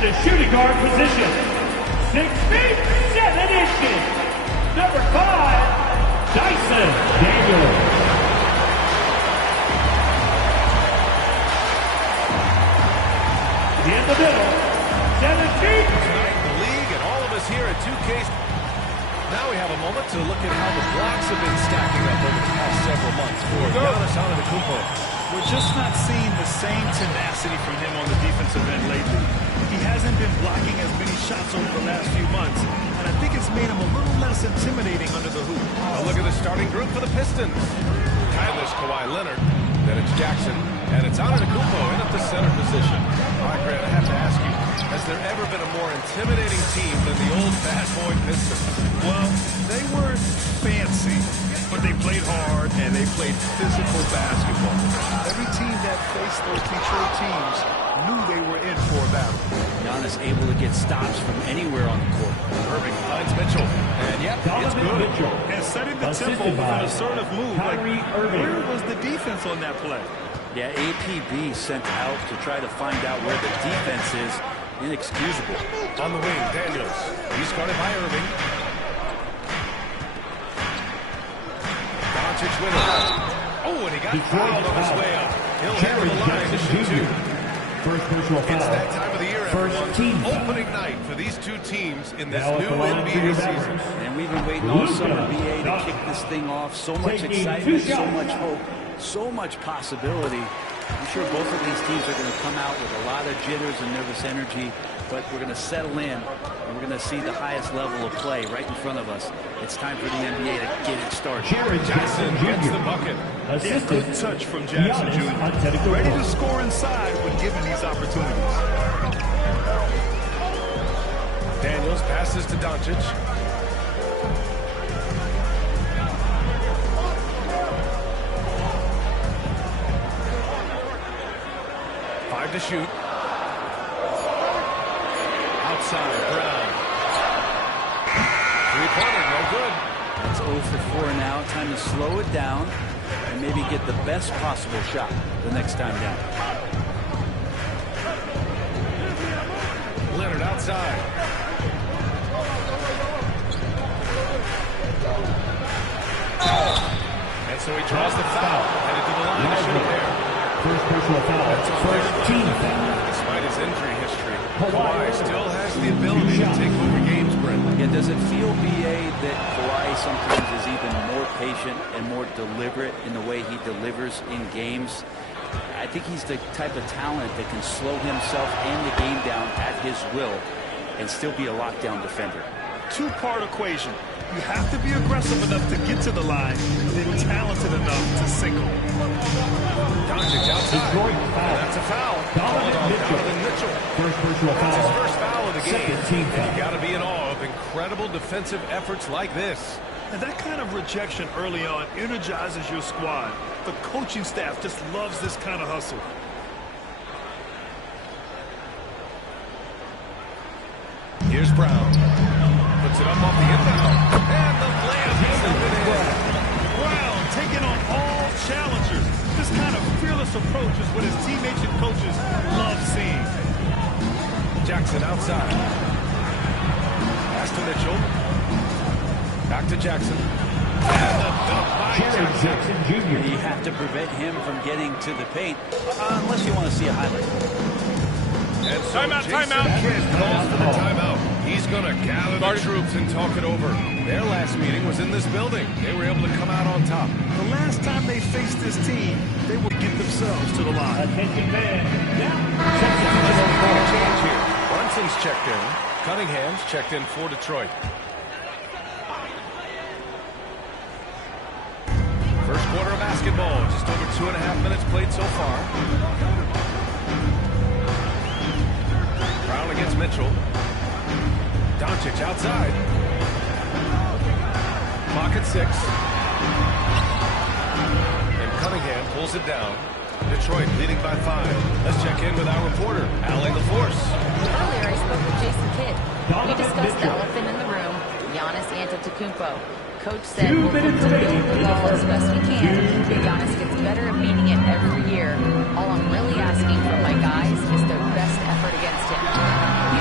the shooting guard position. 6 feet, 7 inches. Number 5, Dyson Daniels. In the middle, 7 feet. Tonight in the league and all of us here at 2K. Now we have a moment to look at how the blocks have been stacking up over the past several months for Giannis Antetokounmpo. We're just not seeing the same tenacity from him on the defensive end lately. He hasn't been blocking as many shots over the last few months, and I think it's made him a little less intimidating under the hoop. A look at the starting group for the Pistons. Tyler's Kawhi Leonard, then it's Jackson, and it's Antetokounmpo in at the center position. All right, Grant, I have to ask you, has there ever been a more intimidating team than the old bad boy Pistons? Well, they weren't fancy, but they played hard and they played physical basketball. Every team that faced those Detroit teams knew they were in for a battle. Giannis able to get stops from anywhere on the court. Irving finds Mitchell, and yep, it's good. Mitchell. And setting the tempo with an assertive move. Like, where was the defense on that play? Yeah, APB sent out to try to find out where the defense is. Inexcusable. On the wing, Daniels. He's guarded by Irving. Doncic with it. Oh, and he got fouled on his way up. He'll head to the line to shoot two. First personal foul. It's that time of the year, everyone. Team Opening night for these two teams in this new NBA season. And we've been waiting all summer, BA, to kick this thing off. So much excitement, so much hope, so much possibility. I'm sure both of these teams are going to come out with a lot of jitters and nervous energy, but we're going to settle in, and we're going to see the highest level of play right in front of us. It's time for the NBA to get it started. Jackson gets the bucket. Yeah, good touch from Jackson Jr. Ready to score inside when given these opportunities. Daniels passes to Doncic. To shoot. Outside, Brown. Three-pointer, no good. That's 0 for 4 now. Time to slow it down and maybe get the best possible shot the next time down. Leonard outside. And so he draws the foul. Headed to the line to shoot there. First personal foul. First team foul. Despite his injury history, Kawhi still has the ability to take over games, Brent. Yeah, does it feel, BA, that Kawhi sometimes is even more patient and more deliberate in the way he delivers in games? I think he's the type of talent that can slow himself and the game down at his will and still be a lockdown defender. Two-part equation. You have to be aggressive enough to get to the line, then talented enough to single. Doncic outside. That's a foul. Donovan Mitchell. First personal foul. That's his first foul of the game. Team foul. And you got to be in awe of incredible defensive efforts like this. And that kind of rejection early on energizes your squad. The coaching staff just loves this kind of hustle. Here's Brown. Puts it up off the inbound. And the layup is up and in. Brown taking on all challengers. This kind of fearless approach is what his teammates and coaches love seeing. Jackson outside. Pass to Mitchell. Back to Jackson. And the dunk by Jackson Jr. You have to prevent him from getting to the paint, unless you want to see a highlight. And so timeout. Kidd calls for the timeout. He's going to gather the troops and talk it over. Their last meeting was in this building. They were able to come out on top. The last time they faced this team, they would get themselves to the line. Attention man. Change here. Brunson's checked in. Cunningham's checked in for Detroit. First quarter of basketball. Just over 2.5 minutes played so far. Brown against Mitchell. Doncic outside. Clock at 6. And Cunningham pulls it down. Detroit leading by 5. Let's check in with our reporter, Allie LaForce. Earlier, I spoke with Jason Kidd. We discussed the elephant in the room, Giannis Antetokounmpo. Coach said we'll look to build the wall as best we can, but Giannis gets better at beating it every year. All I'm really asking from my guys is their best effort against him. He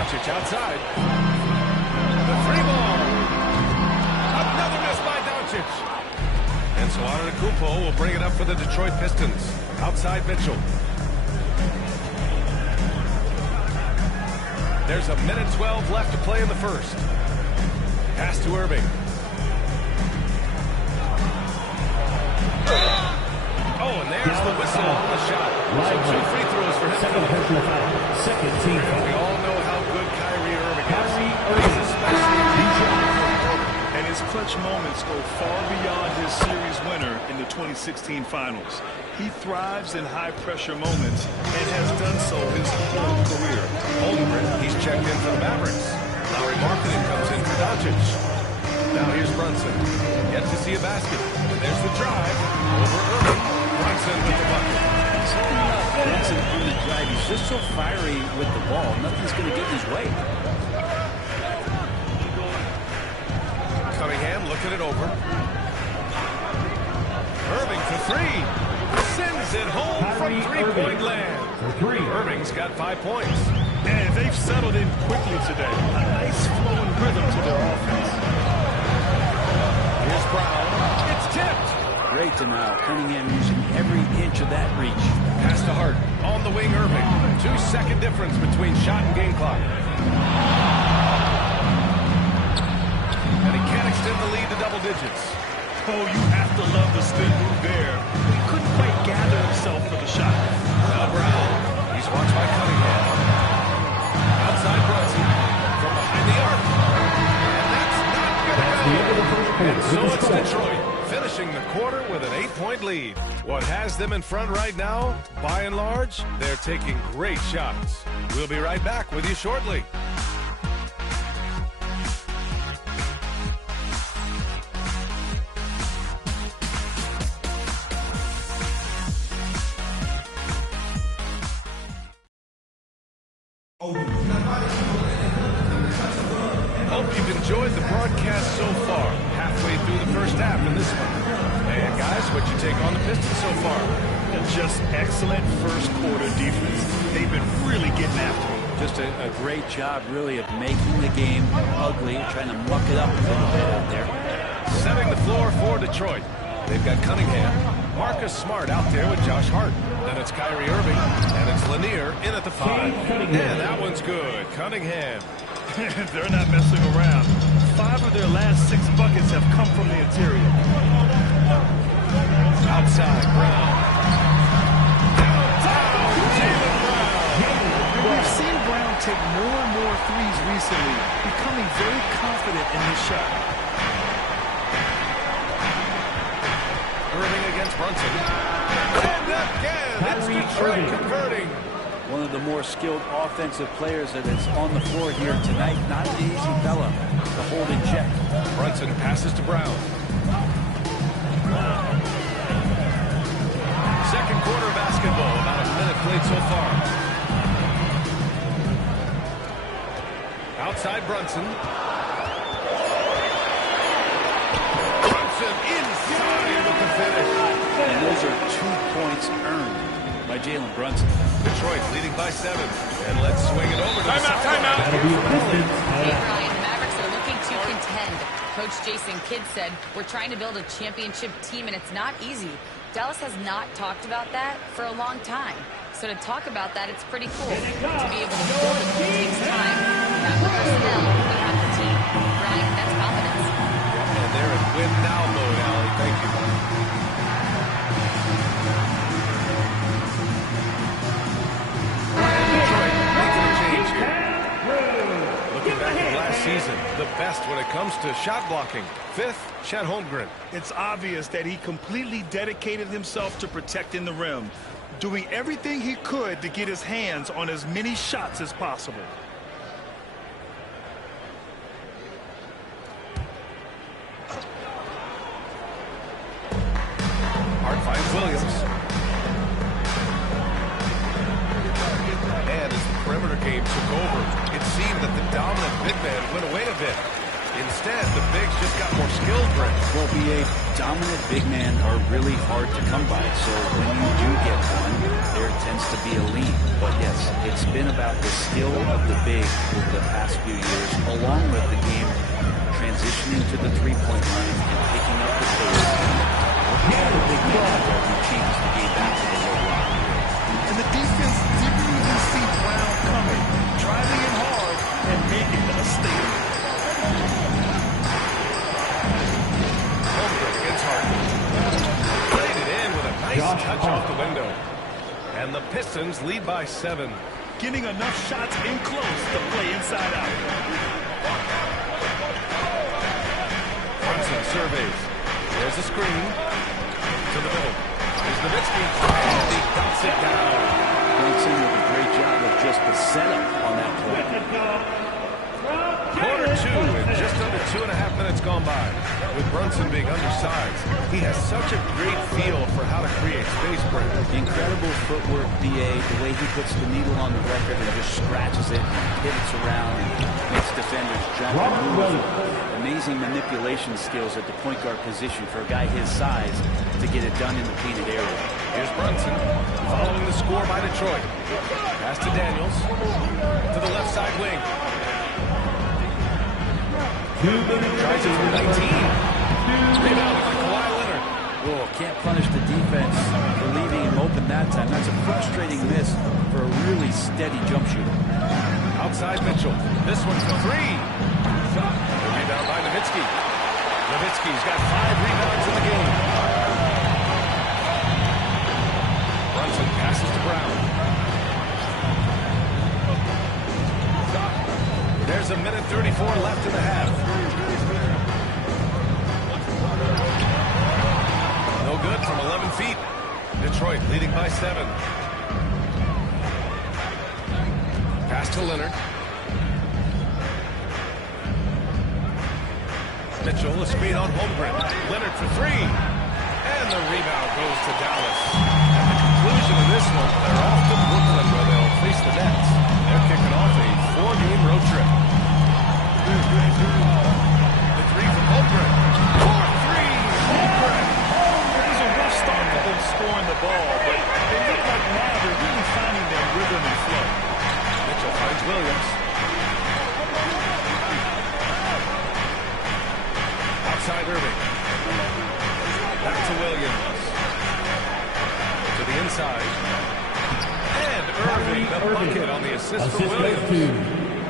Doncic outside. The three ball. Another miss by Doncic. And so Antetokounmpo will bring it up for the Detroit Pistons. Outside Mitchell. There's a minute 12 left to play in the first. Pass to Irving. Oh, and there's the whistle on the shot. So 2 free throws for him. Second team. We all know how good Kyrie Irving is. He's especially and his clutch moments go far beyond his series winner in the 2016 finals. He thrives in high-pressure moments and has done so his whole career. Holmgren, he's checked in for the Mavericks. Lauri Markkanen comes in for Doncic. Now here's Brunson. Yet to see a basket. There's the drive. Over Irving. Brunson with the bucket. Something about Brunson on the drive. He's just so fiery with the ball. Nothing's going to get in his way. Cunningham looking it over. Irving for three. Sends it home from three-point land. Irving's got 5 points. And they've settled in quickly today. A nice flowing rhythm to their offense. Here's Brown. It's tipped. Great denial. Cunningham using every inch of that reach. Pass to Hart. On the wing, Irving. 2-second difference between shot and game clock. And he can't extend the lead to double digits. Oh, you have to love the spin move there. He couldn't quite gather himself for the shot. Now Brown. He's watched by Cunningham. Outside Brunson. From behind the arc. And that's not going to go. And so it's Detroit finishing the quarter with an 8-point lead. What has them in front right now, by and large, they're taking great shots. We'll be right back with you shortly. Hope you've enjoyed the broadcast so far. Halfway through the first half in this one. And guys, what'd you take on the Pistons so far? Just excellent first quarter defense. They've been really getting after it. Just a great job, really, of making the game ugly, trying to muck it up a little bit out there. Setting the floor for Detroit. They've got Cunningham. Marcus Smart out there with Josh Hart. Then it's Kyrie Irving. And it's Lanier in at the 5. And that one's good. Cunningham. They're not messing around. 5 of their last 6 buckets have come from the interior. Outside, Brown. Downtown, Jaylen Brown. We've seen Brown take more and more threes recently, becoming very confident in his shot. Irving against Brunson. And again, it's Detroit converting. One of the more skilled offensive players that is on the floor here tonight. Not an easy fella to hold in check. Brunson passes to Brown. Second quarter of basketball, about a minute played so far. Outside Brunson. Brunson inside with the finish. And those are 2 points earned by Jalen Brunson. Detroit leading by 7. And let's swing it over to the sideline. That'll be a Pistons. Hey, Ryan, the Mavericks are looking to contend. Coach Jason Kidd said, we're trying to build a championship team, and it's not easy. Dallas has not talked about that for a long time. So to talk about that, it's pretty cool. To be able to build it takes time. We have the personnel, we have the team. Ryan, that's confidence. And they're in win now mode, Allie. Thank you. And Detroit making a change here. Looking back at last season, the best when it comes to shot blocking. 5th, Chet Holmgren. It's obvious that he completely dedicated himself to protecting the rim, doing everything he could to get his hands on as many shots as possible. Hart finds Williams. And as the perimeter game took over, it seemed that the dominant big man went away a bit. Instead, the bigs just got more skilled, Brent. Well, BA, dominant big men are really hard to come by. So when you do get one, there tends to be a lean. But yes, it's been about the skill of the big over the past few years, along with the game transitioning to the three-point line and picking up the pace. The big men have already changed the game back to the low block. And the defense didn't even see Brown coming, driving in hard and making a statement. Holmgren gets Harden. Played it in with a nice touch off the window. And the Pistons lead by 7. Getting enough shots in close to play inside out. Brunson surveys. There's a screen. To the middle. Here's Nowitzki. And he dumps it down. Brunson did a great job of just the setup on that play. Quarter 2 and just under 2.5 minutes gone by. With Brunson being undersized, he has such a great feel for how to create space, Brent. Incredible footwork, BA, the way he puts the needle on the record and just scratches it, pivots around, and makes defenders jump and move. Amazing manipulation skills at the point guard position for a guy his size to get it done in the painted area. Here's Brunson, following the score by Detroit. Pass to Daniels, to the left side wing. Tries it from 19. Rebounded by Kawhi Leonard. Oh, can't punish the defense for leaving him open that time. That's a frustrating miss for a really steady jump shooter. Outside Mitchell. This one for 3. The rebound by Nowitzki. Nowitzki's got 5 rebounds in the game. Brunson passes to Brown. There's a minute 34 left in the half. No good from 11 feet. Detroit leading by 7. Pass to Leonard. Mitchell, a screen on Holmgren. Leonard for 3. And the rebound goes to Dallas. At the conclusion of this one, they're off to Brooklyn where they'll face the Nets. They're kicking off a 4-game road trip. The 3 from Holmgren. 4-3. Holmgren. It was a rough start for them scoring the ball, but they look like now they're really finding their rhythm and flow. Mitchell finds Williams. Outside Irving. Back to Williams. To the inside. And Irving, the bucket on the assist for Williams.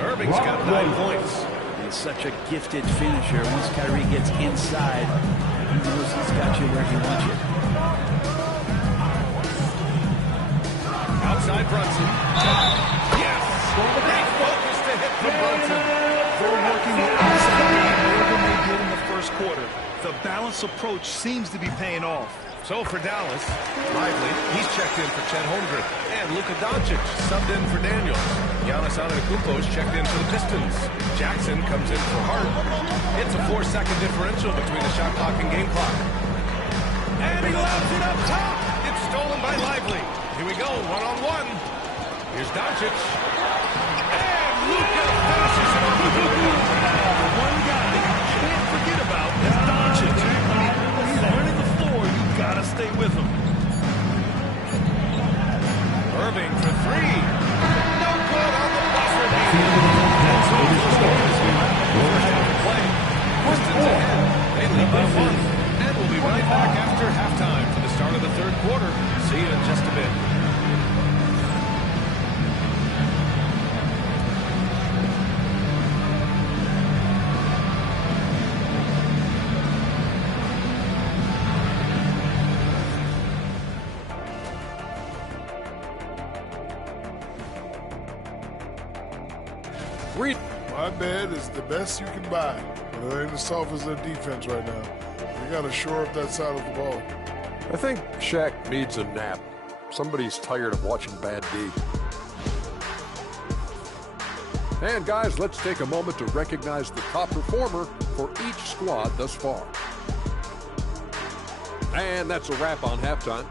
Irving's got 9 points. He's such a gifted finisher. Once Kyrie gets inside, he knows he's got you where he wants you. Outside Brunson. Yes! Great focus to hit from Brunson. They're working the outside game more than they did in the first quarter. The balanced approach seems to be paying off. So for Dallas, Lively, he's checked in for Chet Holmgren. And Luka Doncic subbed in for Daniels. Giannis Antetokounmpo's checked in for the Pistons. Jackson comes in for Hart. It's a 4-second differential between the shot clock and game clock. And he lobs it up top. It's stolen by Lively. Here we go, one-on-one. Here's Doncic. And Luka finishes it on the hoop. One guy that you can't forget about is Doncic. When he's running the floor, you gotta stay with him. Irving for 3. No good on the buzzer beater. And so it's the first half of play. Pistons ahead. They lead by 1. And we'll be right back after halftime for the start of the third quarter. See you in just a bit. My bed is the best you can buy, but it ain't as soft as their defense right now. We got to shore up that side of the ball. I think Shaq needs a nap. Somebody's tired of watching bad D. And guys, let's take a moment to recognize the top performer for each squad thus far. And that's a wrap on halftime.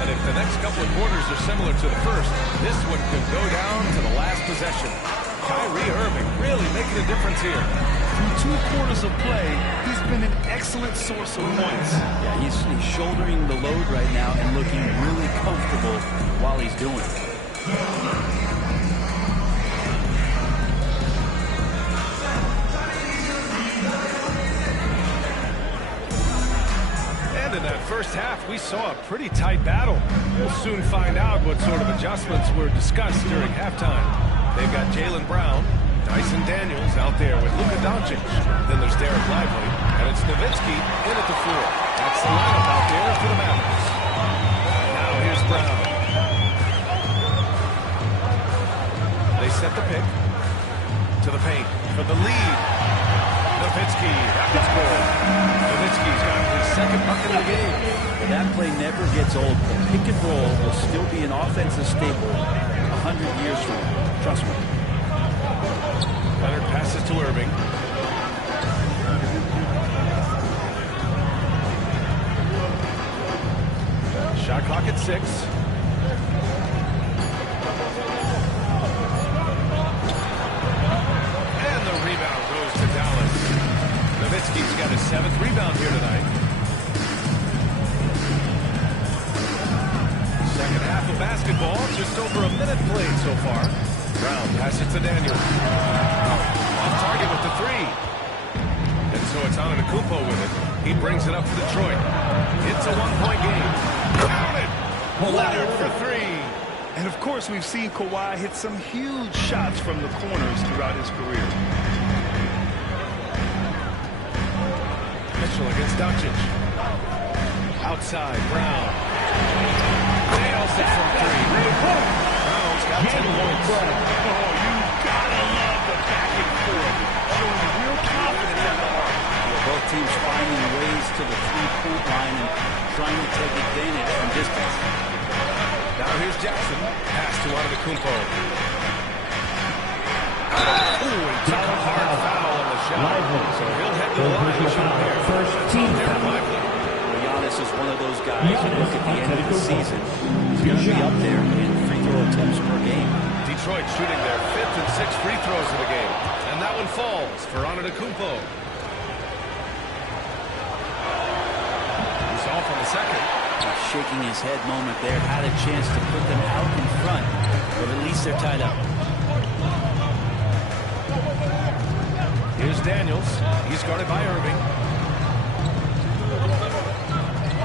And if the next couple the quarters are similar to the first, this one could go down to the last possession. Kyrie Irving really making a difference here. Through 2 quarters of play, he's been an excellent source of points. Yeah, he's shouldering the load right now and looking really comfortable while he's doing it. And in that first half, we saw a pretty tight battle. We'll soon find out what sort of adjustments were discussed during halftime. They've got Jaylen Brown, Dyson Daniels out there with Luka Doncic. Then there's Derek Lively, and it's Nowitzki in at the 4. That's the lineup out there for the Mavericks. Now here's Brown. They set the pick to the paint for the lead. Nowitzki, that was good. Nowitzki's got his second bucket of the game. That play never gets old. The pick and roll will still be an offensive staple 100 years from now. Trust me. Leonard passes to Irving. Shot clock at 6. And the rebound goes to Dallas. Nowitzki's got his 7th rebound here tonight. Second half of basketball, just over a minute played so far. Brown passes to Daniels. Off target with the 3. And so it's Antetokounmpo with it. He brings it up to Detroit. It's a 1-point game. Count it! Leonard for 3. And of course, we've seen Kawhi hit some huge shots from the corners throughout his career. Mitchell against Doncic. Outside, Brown. Nails it from 3. Brown's got 10 points. Oh, you gotta love the back and forth. Showing real confidence at the arc. Both teams finding ways to the 3-point line and trying to take advantage from distance. Now here's Jackson. Pass to Antetokounmpo. Ooh, he took a hard foul on the shot. So he'll head to the line to shoot there. First team foul. Giannis is one of those guys who look at the end of the season. He's going to be up there in free throw attempts per game. Detroit shooting their 5th and 6th free throws of the game. And that one falls for Antetokounmpo. He's off on the second. Shaking his head moment there. Had a chance to put them out in front. But at least they're tied up. Here's Daniels. He's guarded by Irving.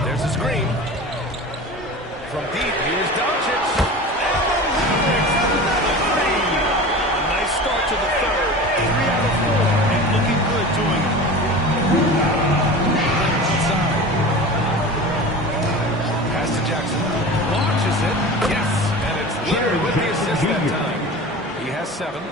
There's a screen. From deep, here's Doncic. And the Mavericks have another 3. A nice start to the third. 3 out of 4. And looking good doing it. Leonard outside. Pass to Jackson. Launches it. Yes. And it's Leonard with the assist that time. He has 7.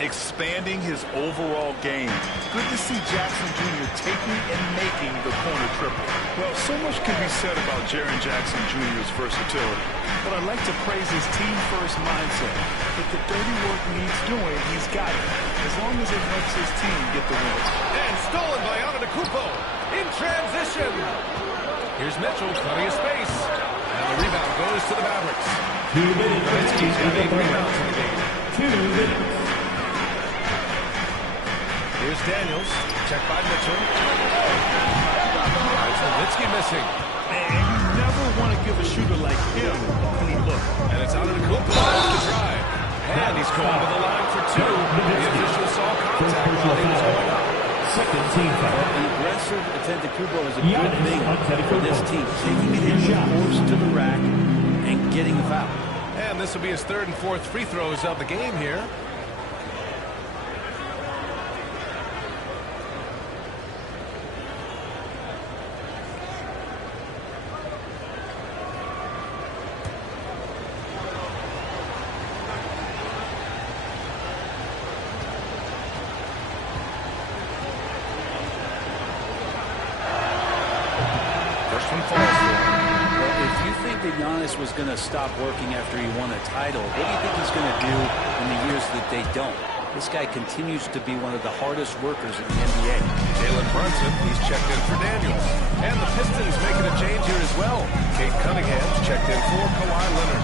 Expanding his overall game. Good to see Jackson Jr. taking and making the corner triple. Well, so much can be said about Jaren Jackson Jr.'s versatility, but I'd like to praise his team-first mindset. If the dirty work needs doing, he's got it, as long as it helps his team get the win. And stolen by Antetokounmpo in transition. Here's Mitchell cutting his space. And the rebound goes to the Mavericks. 2 minutes. Nowitzki's got 8 rebounds in the game. 2 minutes. Here's Daniels. Checked by Mitchell. There's Nowitzki missing. And you never want to give a shooter like him a clean look. And it's Antetokounmpo off the drive. And he's going to the line for 2. The official saw contact while he was going up. Second team foul. The aggressive Antetokounmpo is a good thing for this team. Taking it in with force to the rack and getting the foul. And this will be his 3rd and 4th free throws of the game here. Giannis was going to stop working after he won a title. What do you think he's going to do in the years that they don't? This guy continues to be one of the hardest workers in the NBA. Jalen Brunson, he's checked in for Daniels. And the Pistons making a change here as well. Kate Cunningham's checked in for Kawhi Leonard.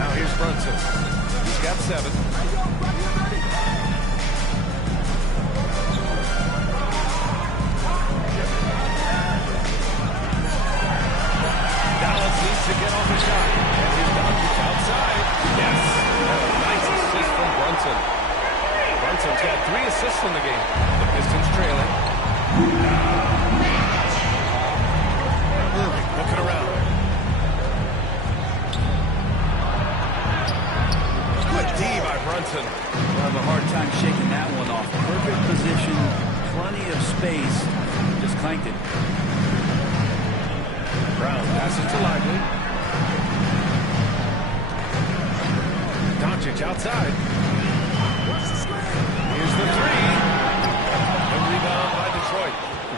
Now here's Brunson. He's got 7. Dallas needs to get off a shot. And here's Doncic outside. Yes. And a nice assist from Brunson. Brunson's got 3 assists in the game. The Pistons trailing. Irving looking around. Good D by Brunson. We'll have a hard time shaking that one off. Perfect position, plenty of space. Just clanked it. Brown passing to Lively. Doncic outside. Here's the 3. The rebound by Detroit.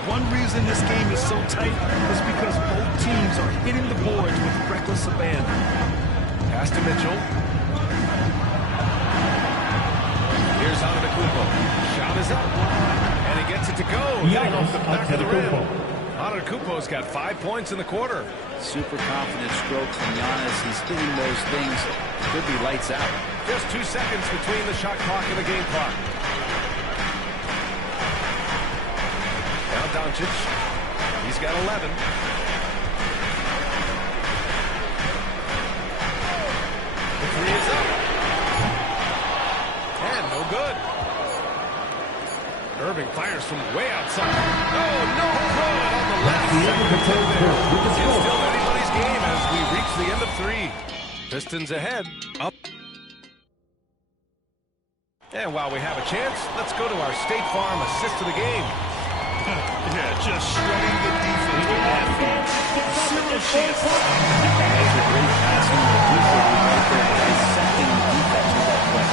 One reason this game is so tight is because both teams are hitting the boards with reckless abandon. Pass to Mitchell. Here's Antetokounmpo. Shot is up. And he gets it to go. Getting off the back of the rim. Antetokounmpo's got 5 points in the quarter. Super confident stroke from Giannis. He's hitting those things. Could be lights out. Just 2 seconds between the shot clock and the game clock. Now Doncic. He's got 11. The 3 is up. And no good. Irving fires from way outside. Oh, no good on the left second attempt there. It's still anybody's game as we reach the end of 3. Pistons ahead. Up. And while we have a chance, let's go to our State Farm assist of the game. Yeah, just shredding the defense with that feed. 0 chance. That's a great passing and defense right there. Dissecting the defense with that play.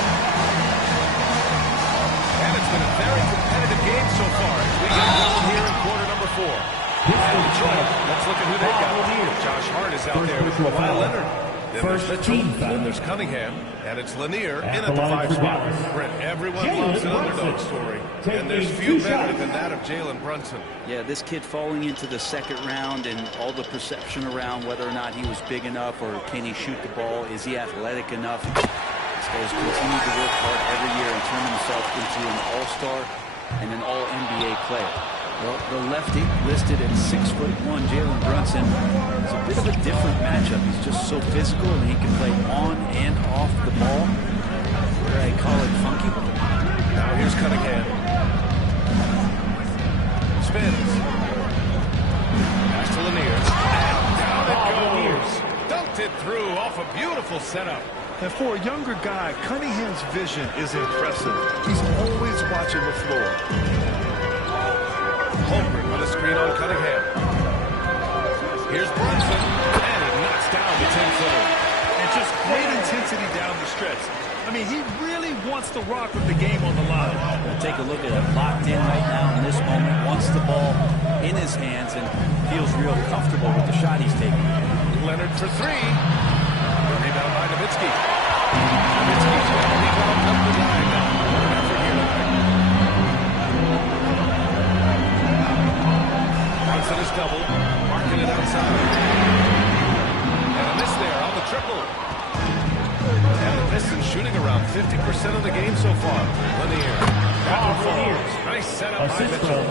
And it's been a very competitive game so far as we get going here in quarter number 4. And Detroit, let's look at who they've got. Josh Hart is out there with Kawhi Leonard. Then there's Mitchell, then there's Cunningham, and it's Lanier in at the 5 spot. Brent, everyone loves an underdog story, and there's few better than that of Jalen Brunson. Yeah, this kid falling into the second round and all the perception around whether or not he was big enough or can he shoot the ball, is he athletic enough? This guy's continued to work hard every year and turn himself into an all-star and an all-NBA player. Well, the lefty listed at 6'1", Jalen Brunson. It's a bit of a different matchup. He's just so physical and he can play on and off the ball. Where I call it funky. Now here's Cunningham. Spins. Pass to Lanier. And down it goes. Dunked it through off a beautiful setup. And for a younger guy, Cunningham's vision is impressive. He's always watching the floor. Holmgren with a screen on Cunningham. Here's Brunson, and he knocks down the 10-footer. And just great intensity down the stretch. I mean, he really wants to rock with the game on the line. We'll take a look at it. Locked in right now in this moment. Wants the ball in his hands and feels real comfortable with the shot he's taking. Leonard for 3. The rebound by Nowitzki. Nowitzki's got the rebound up the line now. Effort here tonight. Brunson is double. Marking it outside. And a miss there on the triple. And the Pistons shooting around 50% of the game so far. Lanier. Nice setup by Mitchell.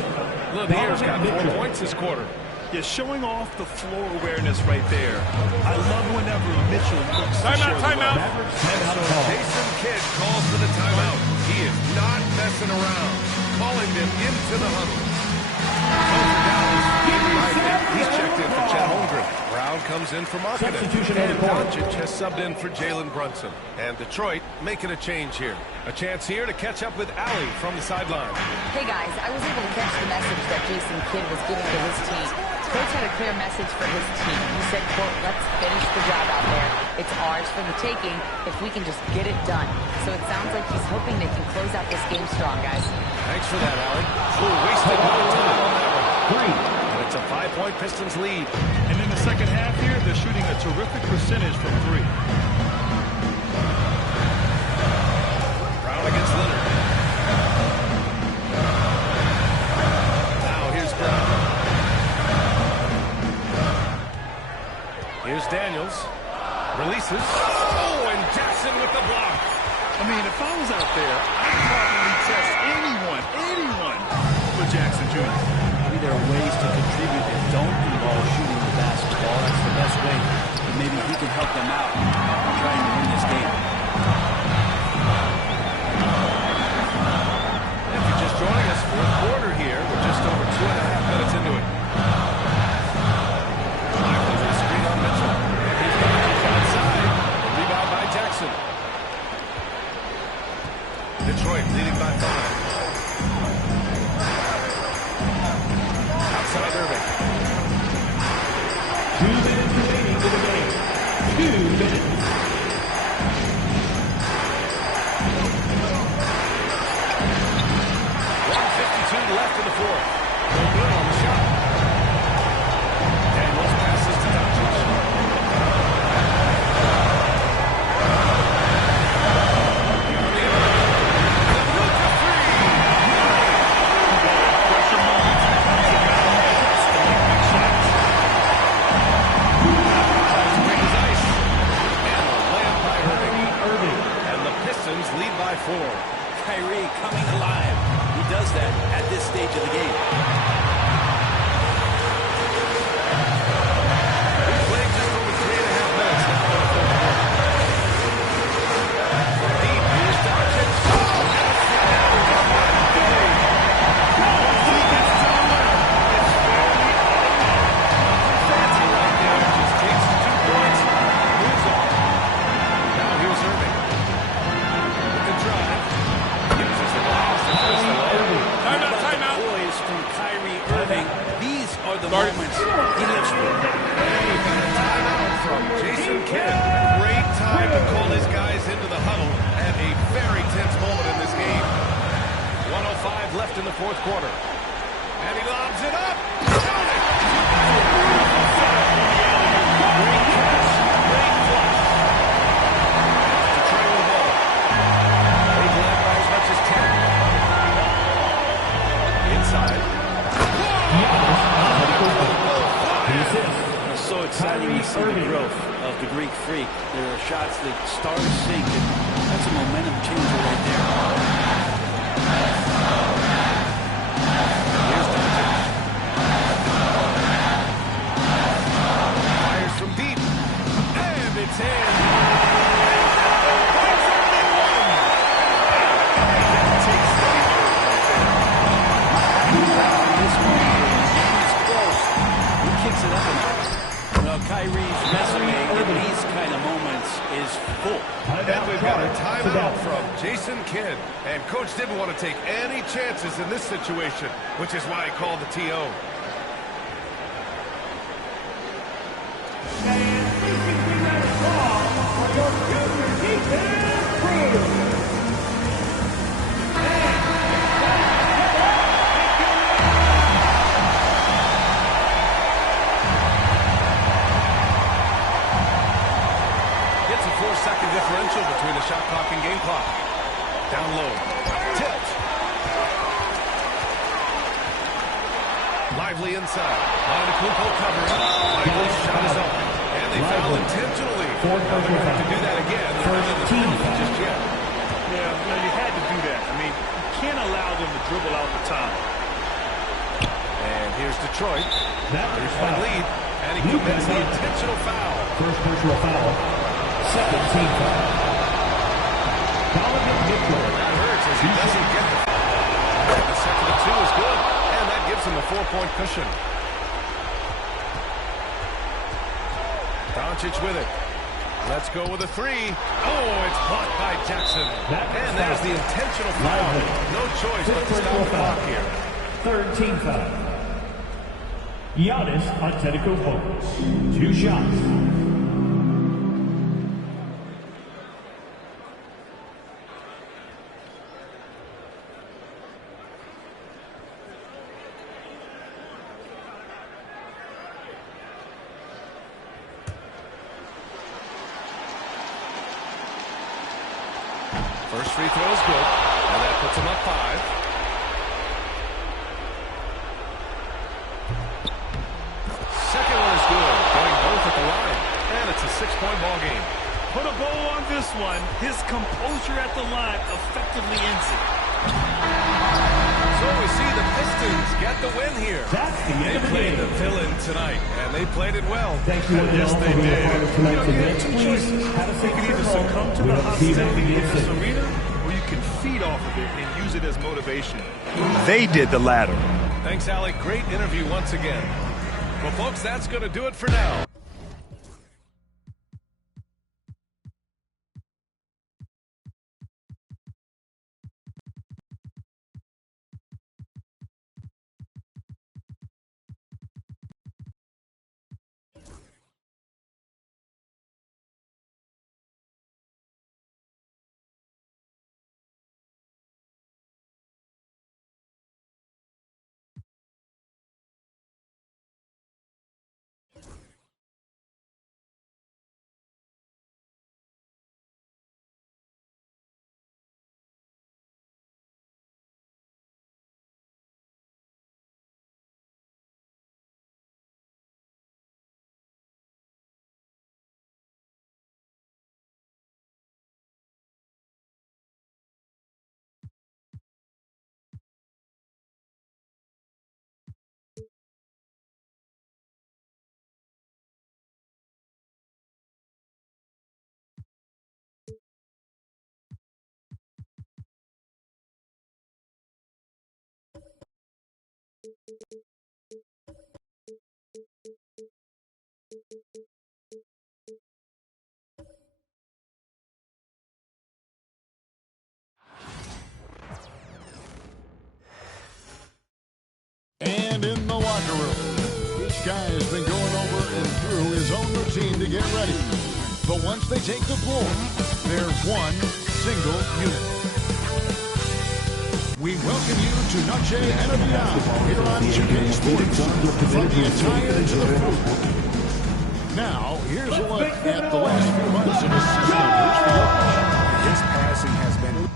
Lanier's got 4 points this quarter. Yeah, showing off the floor awareness right there. I love whenever Mitchell looks to show Timeout. So Jason Kidd calls for the timeout. He is not messing around. Calling them into the huddle. He's checked in for Chet Holmgren. Brown comes in for Marketing. And Doncic has subbed in for Jalen Brunson. And Detroit making a change here. A chance here to catch up with Allie from the sideline. Hey guys, I was able to catch the message that Jason Kidd was giving to his team. Coach had a clear message for his team. He said, quote, let's finish the job out there. It's ours for the taking if we can just get it done. So it sounds like he's hoping they can close out this game strong, guys. Thanks for that, Allie. Wasted no time on that one. And it's a 5-point Pistons lead. And in the second half here, they're shooting a terrific percentage from 3. Brown against Leonard. Now here's Brown. Here's Daniels. Releases. Oh, and Jackson with the block. I mean, if I was out there, I'd probably test anyone for Jackson Jr. Maybe there are ways to contribute that don't involve shooting the basketball. That's the best way. And maybe he can help them out in trying to win this game. If you're just joining us, fourth quarter here. We're just over 2.5 minutes into it. Michael with a screen on Mitchell. He's got it outside. Rebound by Jackson. Detroit leading by 5. Outside Irving. 2 minutes remaining to the game. 2 minutes. 1:52 left in the fourth. No good on the shot. Daniels passes to Doncic. Lead by 4. Kyrie coming alive. He does that at this stage of the game. We've played just over 3.5 minutes now in the fourth quarter. From deep, here's Doncic. Fancy right there. Just takes 2 points, moves on. Now here's Irving. Timeout. Boys from Kyrie Irving. These are the moments he lives for. Timeout from Jason Kidd. Great time to call his guys into the huddle at a very tense moment in this game. 1:05 left in the fourth quarter. And he lobs it up. Count it. Great catch. Great flush. To try with the ball. They've led by as much as 10. Inside. It's so exciting to see the growth of the Greek Freak. There are shots that start to sink, and that's a momentum changer right there. Here's Doncic. Fires from deep. And it's in. Kicks it up a notch. Well, Kyrie's resume in these kind of moments is full. And we've got a timeout from Jason Kidd. And Coach didn't want to take any chances in this situation, which is why he called the TO. And this is the red ball for your junior defense crew. Differential between the shot clock and game clock. Down low. Tilt. Lively inside. Antetokounmpo covering. Lively's shot is up. And they foul intentionally. Now they're going to have to do that again. They're not in the penalty just yet. Yeah, you had to do that. I mean, you can't allow them to dribble out the time. And here's Detroit. That is Three-point lead. And he commits the intentional foul. First personal foul. Second team foul. Donovan Mitchell. That hurts as he doesn't get the foul. The second and 2 is good. And that gives him a 4-point cushion. Doncic with it. Let's go with a 3. Oh, it's blocked by Jackson. And there's the intentional foul. No choice but to stop the clock here. Third team foul. Giannis Antetokounmpo. 2 shots. First free throw is good, and that puts him up 5. Second one is good, going both at the line. ballgame. Put a bow on this one. His composure at the line effectively ends it. So we see the Pistons get the win here. That's the end They of the played the game. fill-in tonight, and they played it well. Thank you, Yes, they for being did. a part of tonight's You event. have two choices. You can either succumb to the hostility in this arena, or you can feed off of it and use it as motivation. They did the latter. Thanks, Alec. Great interview once again. Well, folks, that's going to do it for now. And in the locker room, each guy has been going over and through his own routine to get ready. But once they take the floor, they're one single unit. We welcome you to Noche NBA here on 2K Sports, from the attire to the food. Now, here's a look at the last few months of assist numbers for Jokic. His passing has been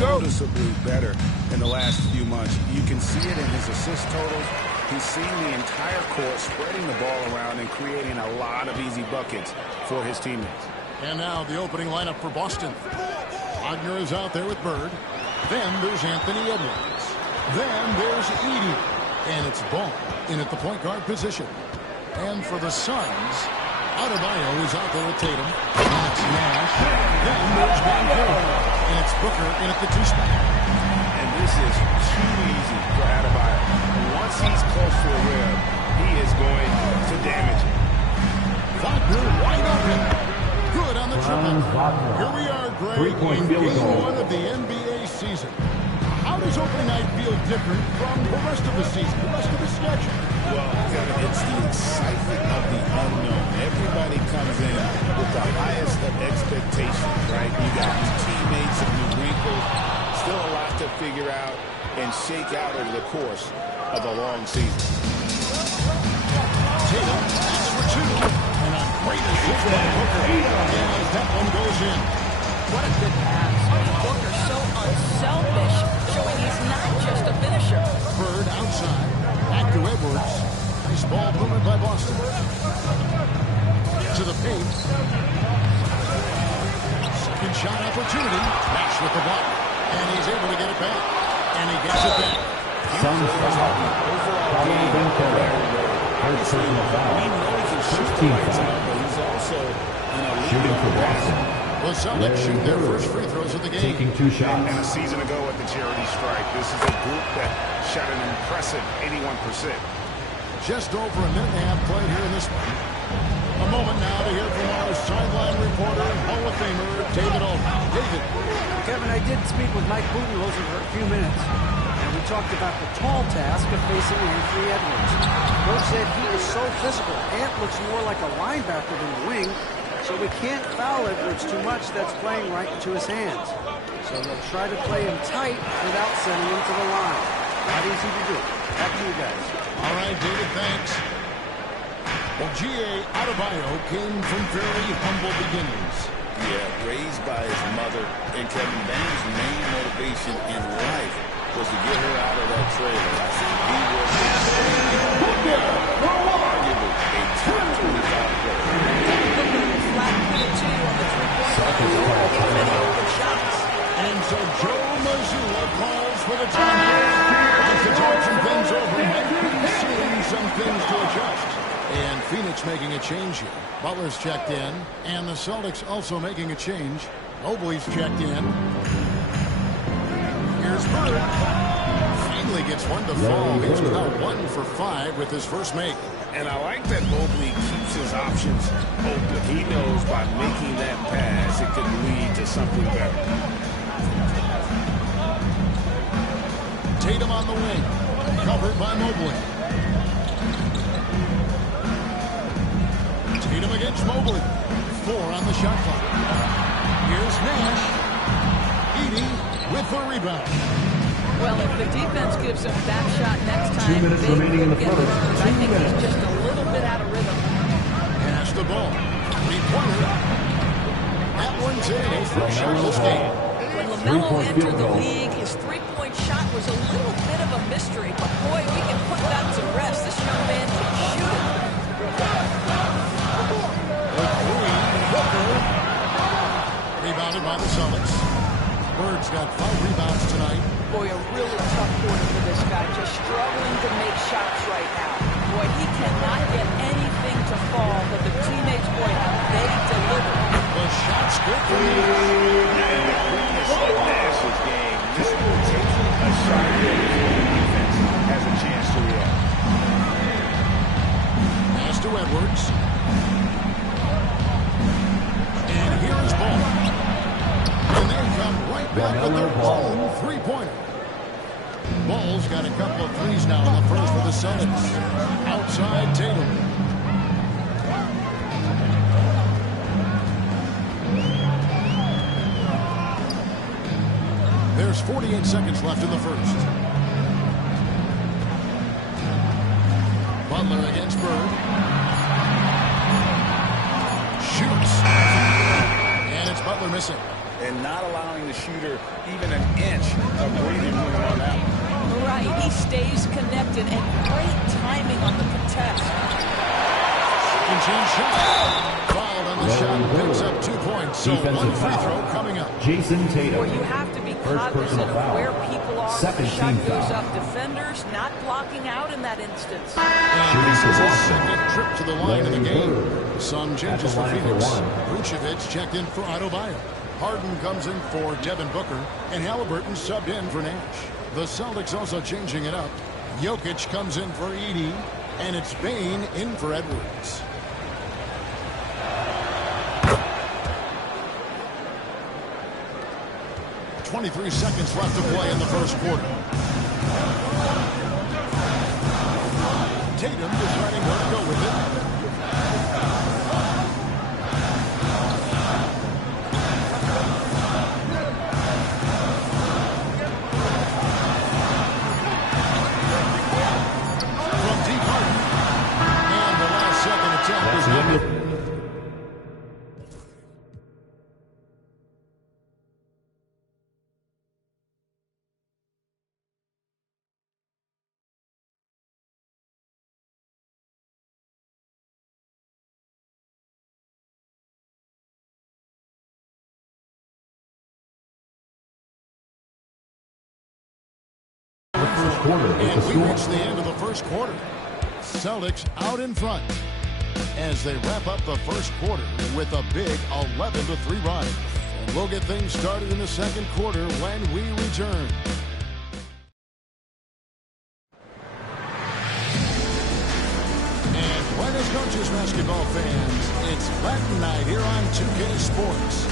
noticeably better in the last few months. You can see it in his assist totals. He's seeing the entire court, spreading the ball around and creating a lot of easy buckets for his teammates. And now the opening lineup for Boston. Wagner is out there with Bird. Then there's Anthony Edwards. Then there's Edey. And it's Ball in at the point guard position. And for the Suns, Adebayo is out there with Tatum. And it's Nash. Then there's Van Fleet. And it's Booker in at the two-spot. And this is too easy for Adebayo. Once he's close to a rim, he is going to damage it. Wagner wide open. Good on the triple. Here we are, Greg, in game one of the NBA season. How does opening night feel different from the rest of the season, the rest of the schedule? Well, it's the excitement of the unknown. Everybody comes in with the highest of expectations, right? You got new teammates and new wrinkles. Still a lot to figure out and shake out over the course of a long season. Tatum asks for two. And a great assist by Booker. And that one goes in. What a good pass. Booker so unselfish, showing he's not just a finisher. Bird outside. Back to Edwards. Nice ball movement by Boston. To the paint. Second shot opportunity. Nash with the block. And he's able to get it back. And he gets it back. Overall game. Obviously, we know he can shoot the lights out, but he's also an elite for Boston. The Celtics shoot their first free throws of the game. Taking two shots. And a season ago at the charity strike, this is a group that shot an impressive 81%. Just over a minute and a half played here in this one. A moment now to hear from our sideline reporter, Hall of Famer David Aldridge. David. Kevin, I did speak with Mike Budenholzer for a few minutes, and we talked about the tall task of facing Anthony Edwards. Coach said he is so physical. Ant looks more like a linebacker than a wing, so we can't foul Edwards too much. That's playing right into his hands. So they'll try to play him tight without sending him to the line. Not easy to do. Back to you guys. All right, David, thanks. Well, G.A. Adebayo came from fairly humble beginnings. Yeah, raised by his mother, and Kevin Bain's main motivation in life was to get her out of that trailer. He was arguably a top 25 player. Phoenix making a change here. Butler's checked in, and the Celtics also making a change. Mobley's checked in. Here's Bird. Finally gets one to fall. He's without 1 for 5 with his first make. And I like that Mobley keeps his options open. He knows by making that pass, it could lead to something better. Tatum on the wing. Covered by Mobley. Tatum against Mobley. 4 on the shot clock. Here's Nash. Edey with the rebound. Well, if the defense gives him that shot next time, 2 minutes remaining in the first. I think he's just a little bit out of rhythm. Pass the ball. 3-pointer. That one's in. His first shot of this game. When LaMelo entered the league, his three-point shot was a little bit of a mystery. But, boy, we can put that to rest. This young man can shoot it. Rebounded by the Celtics. Bird's got 5 rebounds tonight. Boy, a really tough quarter for this guy. Just struggling to make shots right now. Boy, he cannot get anything to fall. But the teammates, boy, they deliver. The shot's good for me. And the quickness in Nash's game, just taking a shot before the defense has a chance to react. Pass to Edwards. And here is Ball. And they come right back with their own three-pointer. Ball's got a couple of threes now in the first for the Celtics. Outside Tatum. There's 48 seconds left in the first. Butler against Bird. Shoots. And it's Butler missing. And not allowing the shooter even an inch of breathing room on that one. Right, he stays connected and great timing on the contest. Second chance shot. Fouled on the shot, picks up 2 points. So one free throw coming up. Jason Tatum. Well, you have to be cognizant of where people are when the shot goes up. Defenders not blocking out in that instance. And this is his second trip to the line of the game. Some changes for Phoenix. Vucevic checked in for Adebayo. Harden comes in for Devin Booker, and Halliburton subbed in for Nash. The Celtics also changing it up. Jokic comes in for Edey, and it's Bane in for Edwards. .23 seconds left to play in the first quarter. Tatum deciding where to go with it. And we reach the end of the first quarter. Celtics out in front as they wrap up the first quarter with a big 11-3 run. And we'll get things started in the second quarter when we return. And Buenos Noches, basketball fans. It's Latin night here on 2K Sports.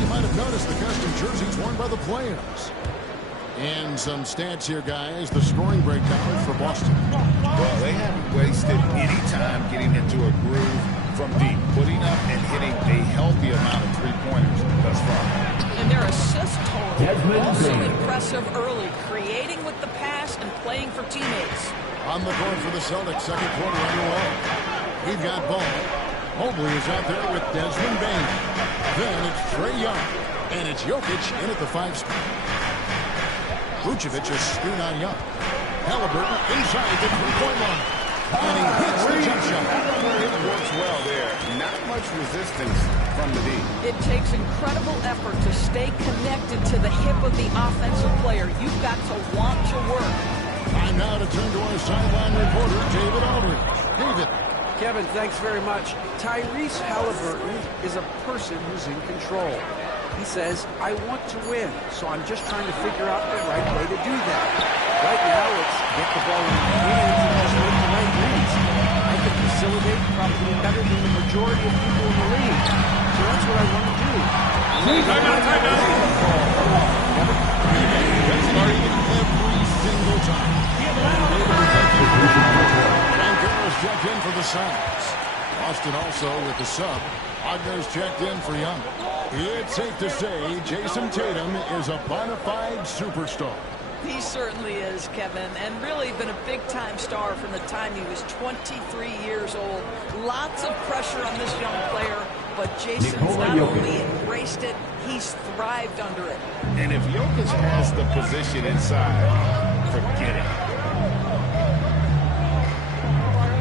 You might have noticed the custom jerseys worn by the players. And some stats here, guys. The scoring breakdown for Boston. Well, they haven't wasted any time getting into a groove from deep, putting up and hitting a healthy amount of three-pointers thus far. And their assist total also impressive early, creating with the pass and playing for teammates. On the board for the Celtics, second quarter underway. We've got ball. Mobley is out there with Desmond Bane. Then it's Trae Young. And it's Jokic in at the 5 spot. Vucevic is screwed on Young. Halliburton inside the three-point line. And he hits the jump shot. It works well there. Not much resistance from the D. It takes incredible effort to stay connected to the hip of the offensive player. You've got to want to work. Time now to turn to our sideline reporter, David Aldridge. David, Kevin, thanks very much. Tyrese Halliburton is a person who's in control. He says, I want to win, so I'm just trying to figure out the right way to do that. Right now, it's get the ball in my hands and just make the right reads. I can facilitate probably better than the majority of people in the league. So that's what I want to do. Time out. Every single time. Bankero's checked in for the Suns. Boston also with the sub. Wagner's checked in for Young. It's safe to say Jason Tatum is a bona fide superstar. He certainly is, Kevin, and really been a big-time star from the time he was 23 years old. Lots of pressure on this young player, but Jason's not only embraced it, he's thrived under it. And if Jokic has the position inside, forget it.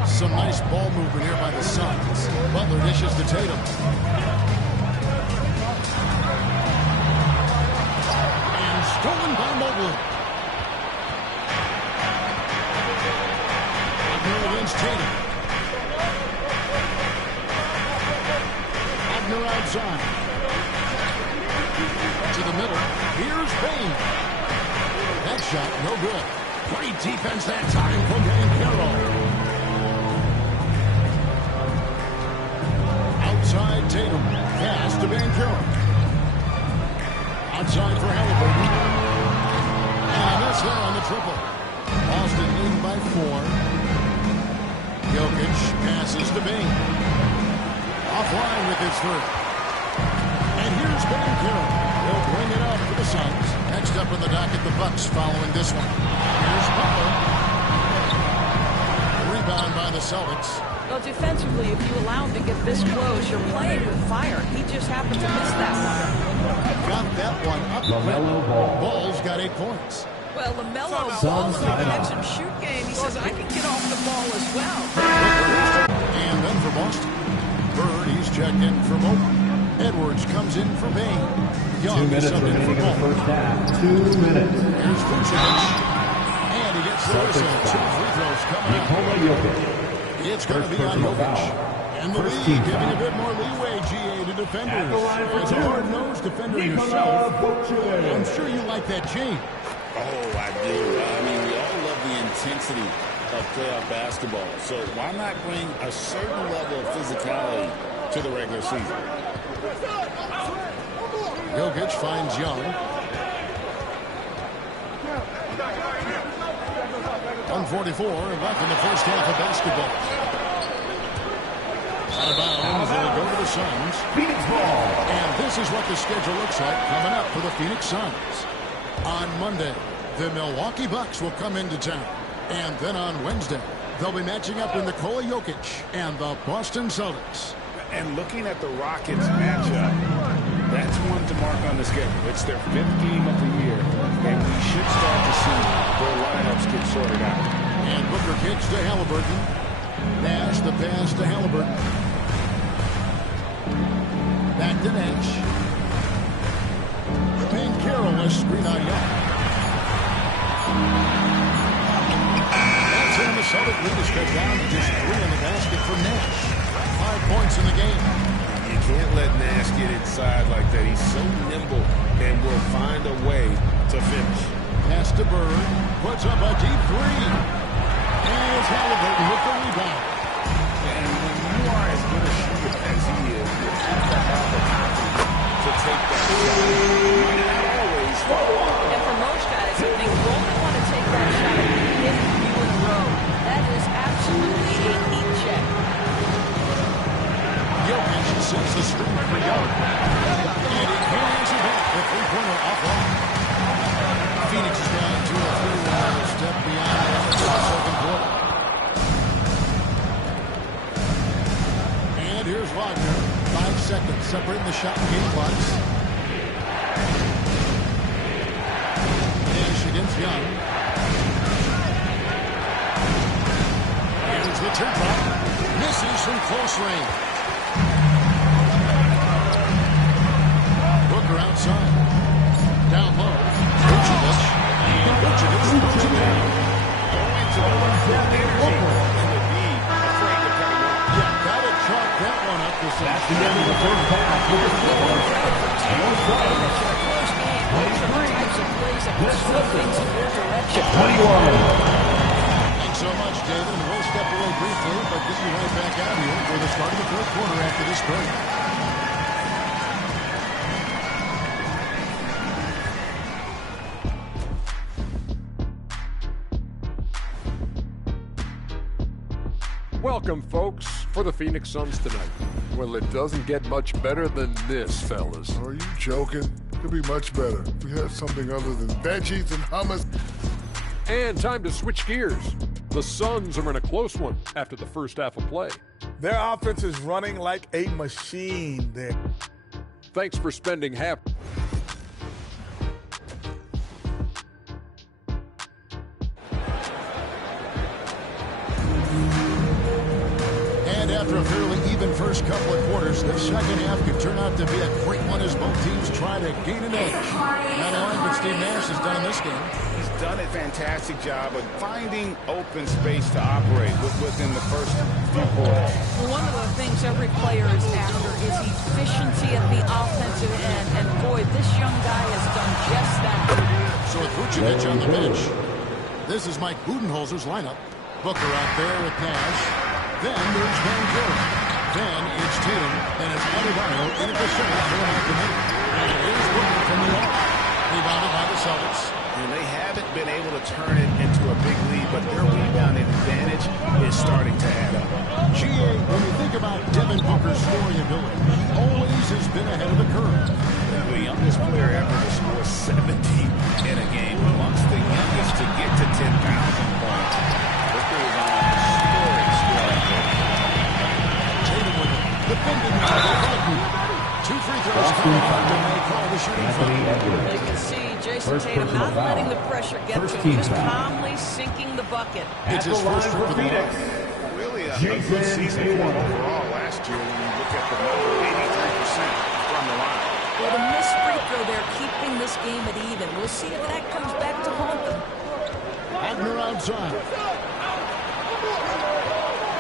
Some nice ball movement here by the Suns. Butler dishes to Tatum. And stolen by Mobley. Wagner against Tatum. Wagner outside. To the middle. Here's Payne. That shot, no good. Great defense that time from Banchero. Outside Tatum. Pass to Banchero. Outside for Halliburton. And that's there on the triple. Boston leading by 4. Jokic passes to Bing. Offline with his third. And here's Banchero. He'll bring it up for the Suns. Next up in the docket, the Bucks following this one. Here's Butler. Rebound by the Celtics. Well, defensively, if you allow him to get this close, you're playing with fire. He just happened to miss that one. Got that one up. LaMelo Ball. Ball's got 8 points. Well, LaMelo Ball's a catch-and-shoot game. He says, I can get off the ball as well. And then for Boston. Bird, he's checked in for Mobley. Edwards comes in for Bain. Young is subbed in for Ball. 2 minutes. Here's Vucevic. And he gets the whistle. 2 free throws coming up. It's going to be on Jokic. And the league giving a bit more leeway, GA, to defenders. As a hard-nosed defender yourself, I'm sure you like that change. Oh, I do. I mean, we all love the intensity of playoff basketball. So why not bring a certain level of physicality to the regular season? Jokic finds Young. 1:44 left in the first half of basketball. Out of bounds, they'll go to the Suns. Phoenix ball. And this is what the schedule looks like coming up for the Phoenix Suns. On Monday, the Milwaukee Bucks will come into town. And then on Wednesday, they'll be matching up with Nikola Jokic and the Boston Celtics. And looking at the Rockets matchup, that's one to mark on the schedule. It's their 5th game of the year, and we should start to see their lineups get sorted out. And Booker kicks to Halliburton. Nash the pass to Halliburton. Back to Nash. Banchero was screen on Young. That's in the Celtic lead is cut down to just 3 in the basket for Nash. 5 points in the game. You can't let Nash get inside like that. He's so nimble and will find a way to finish. Pass to Bird. Puts up a deep 3. And Halliburton with the rebound. And when you are as good a shooter as he is, you have to have the confidence to take that shot. Not always. And for most guys, I think you only want to take that shot if you hit a few in a row. That is absolutely a heat check. Jokic sets the screen for Young. And he hands it back. The three-pointer offline. Phoenix is down 2 or 3 while a step beyond the second quarter. And here's Wagner. 5 seconds separating the shot and game clocks. Nash against Young. Here's the teardrop. Misses from close range. Booker outside. Down low. Vucevic. And Vucevic throws it down. Going to the left, energy, and the D afraid to kind of that one up for some. That's the end of the first half with the score. No strikes. 21. Thanks so much, David. And we'll step away briefly, but get you right back out here for the start of the fourth quarter after this break. Welcome, folks, for the Phoenix Suns tonight. Well, it doesn't get much better than this, fellas. Are you joking? Could be much better. We had something other than veggies and hummus. And time to switch gears. The Suns are in a close one after the first half of play. Their offense is running like a machine there. Thanks for spending half. And after a fairly even first couple of quarters, the second half could turn out to be a great one as both teams try to gain an edge. Not only what Steve Nash has done in this game. He's done a fantastic job of finding open space to operate within the first few quarters. One of the things every player is after is efficiency at the offensive end. And boy, this young guy has done just that. So with Vucevic on the bench, this is Mike Budenholzer's lineup. Booker out there with Nash. Then there's Van Gogh. Then it's Tatum. And it's Adebayo in at the center for half the minute. And here's Booker from the arc. Rebounded by the Celtics. And they haven't been able to turn it into a big lead, but their rebounding advantage is starting to add up. GA, when you think about Devin Booker's scoring ability, he always has been ahead of the curve. The youngest player ever to score 70 in a game, amongst the youngest to get to 10,000 points. Booker is on a historic scoring rate. Tatum with it. Defending the two free throws coming up, and they call the shooting foul. You can see Jason Tatum not letting the pressure get to him, just calmly sinking the bucket. It's his first trip for the Bucks. Really a good season for him overall last year when you look at the number, 83% from the line. Well, the missed free throw there, keeping this game at even. We'll see if that comes back to haunt them. Wagner outside.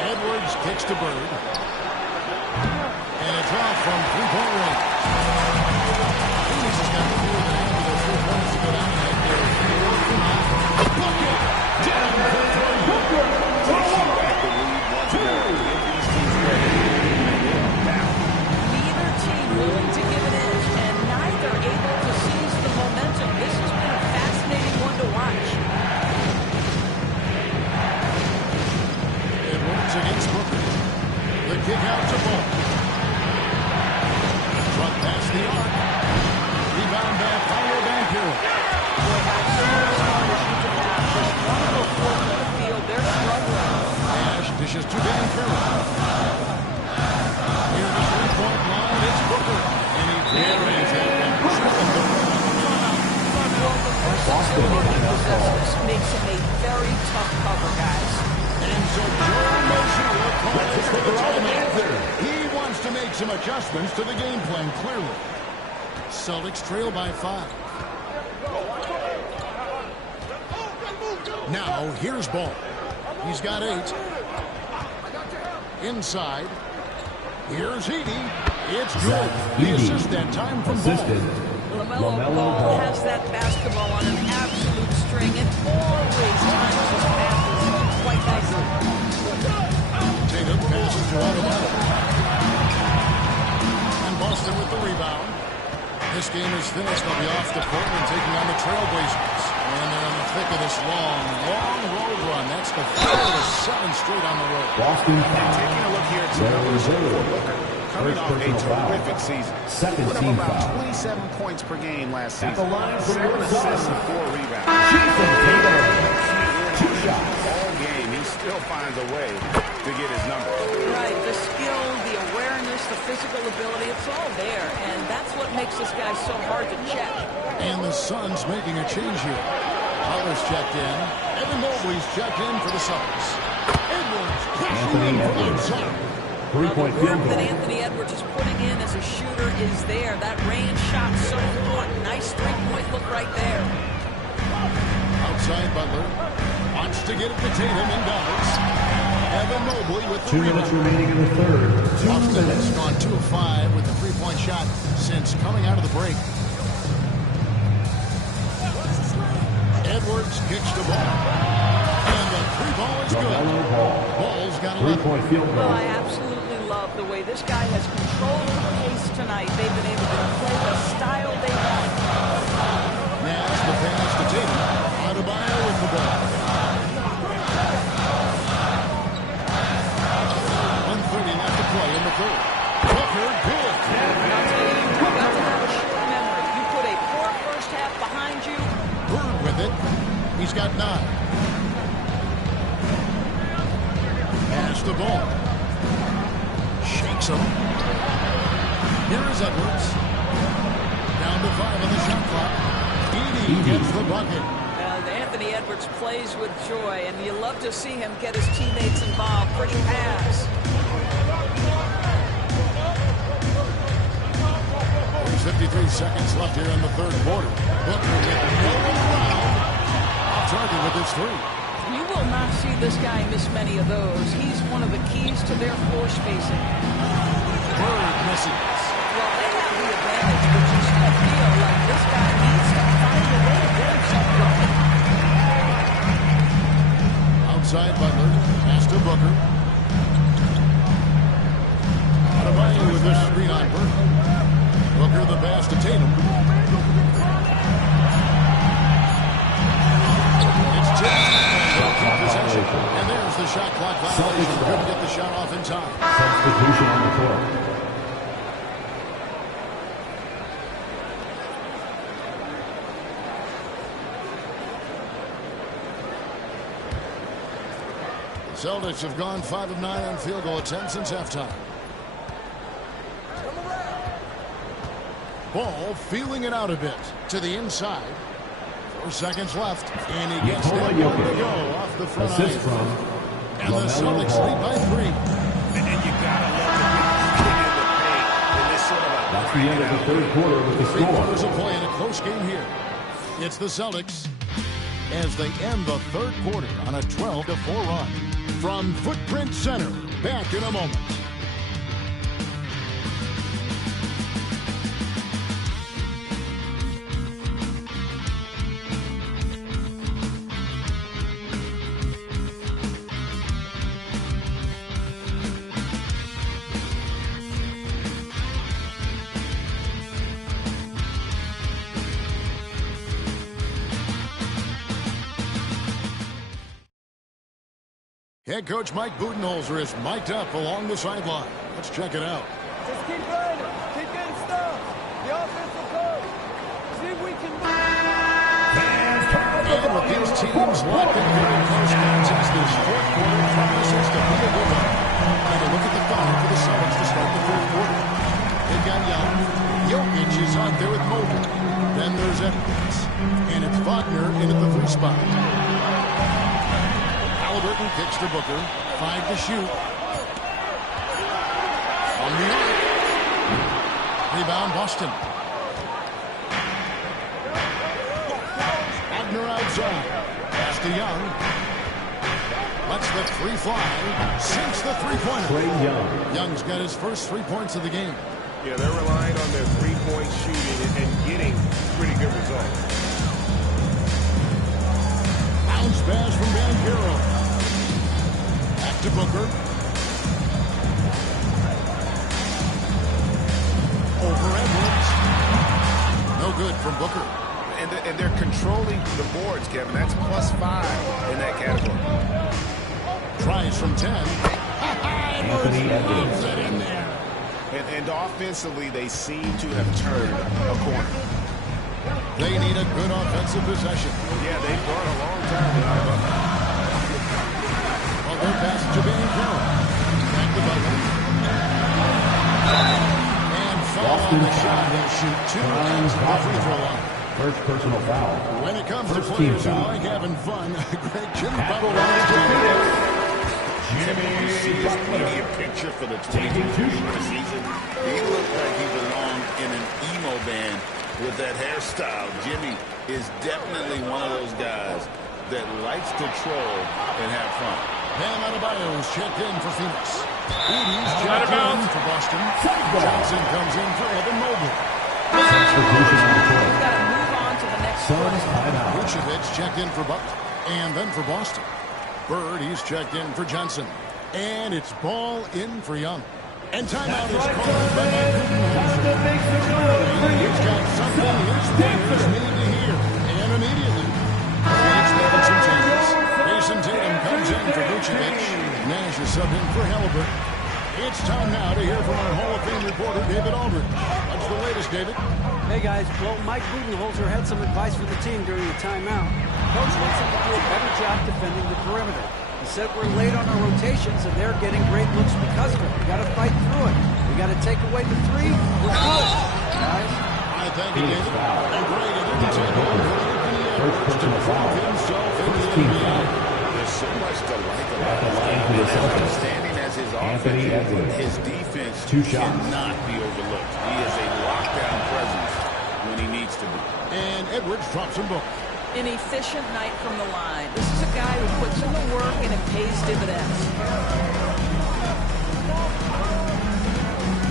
Edwards kicks to Bird. And a drop from three-point range. Phoenix has got more than half of their 3 points to go down tonight. Bucket! Down for three. Booker! Taking back the lead once more. Give these teams credit. Neither team willing to give an inch, and neither able to seize the momentum. This has been a fascinating one to watch. Edwards against Booker. The kick out to Ball. Front past the arc. Rebound back, Paolo Banchero. Boy, guys, so much fun as you can have. Just one of the four on the field, they're struggling. Nash dishes to Banchero. Near the three-point line, it's Booker. And he carries it. The versatility he possesses makes him a very tough cover, guys. And so Joe Mazzulla calls for the timeout. He wants to make some adjustments to the game plan, clearly. Celtics trail by 5. Now, here's Ball. He's got 8. Inside. Here's Edey. It's good. The assist that time from Ball. LaMelo Ball has that basketball on an absolute string and always times his passes quite nicely. Tatum passes to Adebayo. And Boston with the rebound. This game is finished. They'll be off to Portland taking on the Trailblazers. And they're in the thick of this long road run. That's the 4 of the 7 straight on the road. Boston And taking a look here at some numbers for Booker. Coming off a terrific season. Second Put up team about foul. 27 points per game last season. At the line for 7 Arizona. assists and 4 rebounds. Jason Tatum. 2 shots. All game, he still finds a way to get his number. Right, the skill, the awareness, the physical ability, it's all there. And that's what makes this guy so hard to check. And the Suns making a change here. Butler's checked in. Evan Mobley's checked in for the Suns. Edwards pushing in from outside. 3-point The field work that goal. Anthony Edwards is putting in as a shooter is there. That range shot so important. Nice three-point look right there. Outside Butler. Wants to get it to Tatum and does. Evan Mobley with the 2 minutes rebound. remaining in the third. 2 Boston minutes. has gone 2 of 5 with the three-point shot since coming out of the break. Edwards kicks the ball. And the three ball is good. Ball's got 11. Three-point field goal. Well, I absolutely love the way this guy has controlled the pace tonight. They've been able to play the style they want. Nash the pass to Tatum. Adebayo with the ball. 1:30 left to play in the third. Booker, good. You've got to have a short memory. You put a poor first half behind you. Bird with it. He's got 9. Pass the ball. Shakes him. Here is Edwards. Down to 5 on the shot clock. Edey gets the bucket. Anthony Edwards plays with joy, and you love to see him get his teammates involved. Pretty pass. There's 53 seconds left here in the third quarter. Booker with no one around. Off target with his 3. You will not see this guy miss many of those. He's one of the keys to their floor spacing. Bird misses. Well, they have the advantage, but you still feel like this guy needs to find a way to get himself going. Outside Butler. Pass to Booker. Adebayo with the screen on Bird. Booker the pass to Tatum. It's Tatum. Possession. And there's the shot clock violation. Couldn't get the shot off in time. Substitution on the court. The Celtics have gone 5 of 9 on field goal attempts since halftime. Ball feeling it out a bit to the inside. 4 seconds left, and he gets that one to go off the front Assist iron. from And the Celtics lead by 3. And you gotta love the getting in the paint in this sort of a That's the end of the third quarter with the 3 quarters score. of play in a close game here. It's the Celtics as they end the third quarter on a 12-4 run. From Footprint Center, back in a moment. Head coach Mike Budenholzer is mic'd up along the sideline. Let's check it out. Just keep running. Keep getting stuff. The offense will go. See if we can. And with these teams locked in very close contest, this fourth quarter promises to be a good one. And a look at the five for the Celtics to start the fourth quarter. They've got Young. Jokic is out there with Mobley. Then there's Edwards. And it's Wagner in at the 3 spot. Halliburton kicks to Booker. 5 to shoot. On the arc. Rebound Boston. Wagner outside. Pass to Young. Lets the 3 fly. Sinks the 3-pointer. Young's got his first 3 points of the game. Yeah, they're relying on their 3-point shooting and getting pretty good results. Bounce pass from Banchero. Back to Booker. Over Edwards. No good from Booker. And they're controlling the boards, Kevin. That's +5 in that category. Tries from 10. Anthony Edwards. It in there. And offensively, they seem to have turned a corner. They need a good offensive possession. Yeah, they've gone a long time without Butler. Butler pass to Banchero. Back to Butler. And foul on the shot. He'll shoot 2 times from the free throw line. First personal foul. When it comes First to players who foul. like having fun, Greg Jimmy Tackle Butler on is to doing it. Jimmy Butler. A picture for the 2024 season. He looks like he belonged in an emo band with that hairstyle. Jimmy is definitely one of those guys that likes to troll and have fun. Bam Adebayo's checked in for Phoenix. Edie's checked in for Boston. Johnson comes in for Evan Mobley. He's got to move on to the next play. Vucevic checked in for Buck. And then for Boston. Bird, he's checked in for Johnson. And it's ball in for Young. And timeout is called by Mike Budenholzer. He's got something his players need to hear. And immediately. It's making some changes. Jason Tatum comes in for Vucevic. Nash is subbed in for Halliburton. It's time now to hear from our Hall of Fame reporter, David Aldridge. What's the latest, David? Hey, guys. Well, Mike Budenholzer had some advice for the team during the timeout. Coach wants them to do a better job defending the perimeter. He said we're late on our rotations, and they're getting great looks because of it. We got to fight through it. We got to take away the three. We're good, guys. I thank you, David. And great at the table for Anthony Edwards to prove himself in the NBA. There's so much to like about the line. As outstanding as his offense, his defense cannot be overlooked. He is a lockdown presence when he needs to be. And Edwards drops them both. An efficient night from the line. This is a guy who puts in the work and it pays dividends.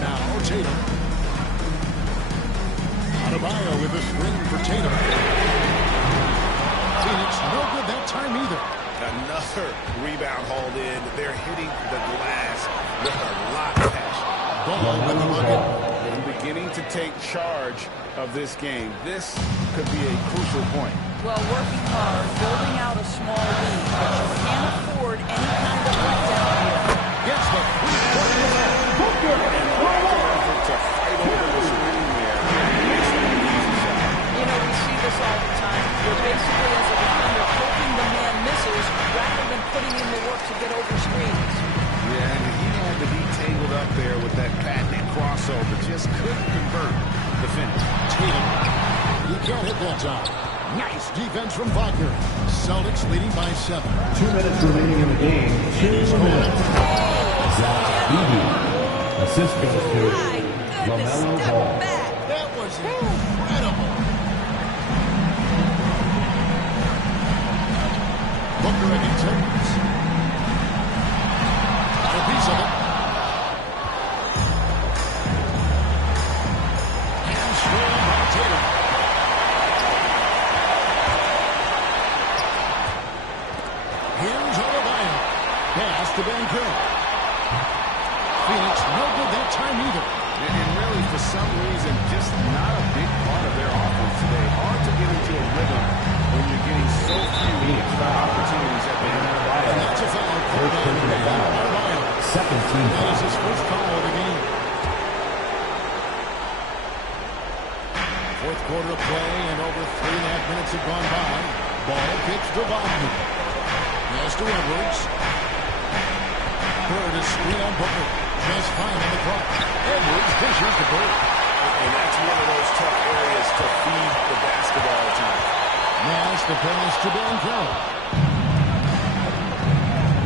Now Tatum. Adebayo with a screen for Tatum. Phoenix no good that time either. Another rebound hauled in. They're hitting the glass with a lot of passion. Ball with the bucket. And beginning to take charge of this game. This could be a crucial point. Well, working hard, building out a small lead, but you can't afford any kind of letdown here. Gets the three-point Booker and effort to fight over the screen there. You know, we see this all the time. You're basically, as a defender, hoping the man misses rather than putting in the work to get over screens. Yeah, and he had to be tangled up there with that patented crossover. Just couldn't convert the finish. Tatum. He can't hit that time. Nice defense from Wagner. Celtics leading by 7. 2 minutes remaining in the game. 2 minutes. Assist goes to LaMelo Ball. That was incredible. Booker against Edwards. Got a piece of it. And scored by Tatum. Here's Adebayo. Pass to Banker. Phoenix no good that time either. And really, for some reason, just not a big part of their offense today. Hard to get into a rhythm when you're getting so few opportunities at the end. And that's a foul. Adebayo. Second team. That is his first foul of the game. Fourth quarter of play, and over 3.5 minutes have gone by. Ball pitched to Wagner. Pass to Edwards. Bird is screen on Booker. Just 5 on the clock. Edwards dishes to Bird. And that's one of those tough areas to feed the basketball time. Nash the pass to Banker.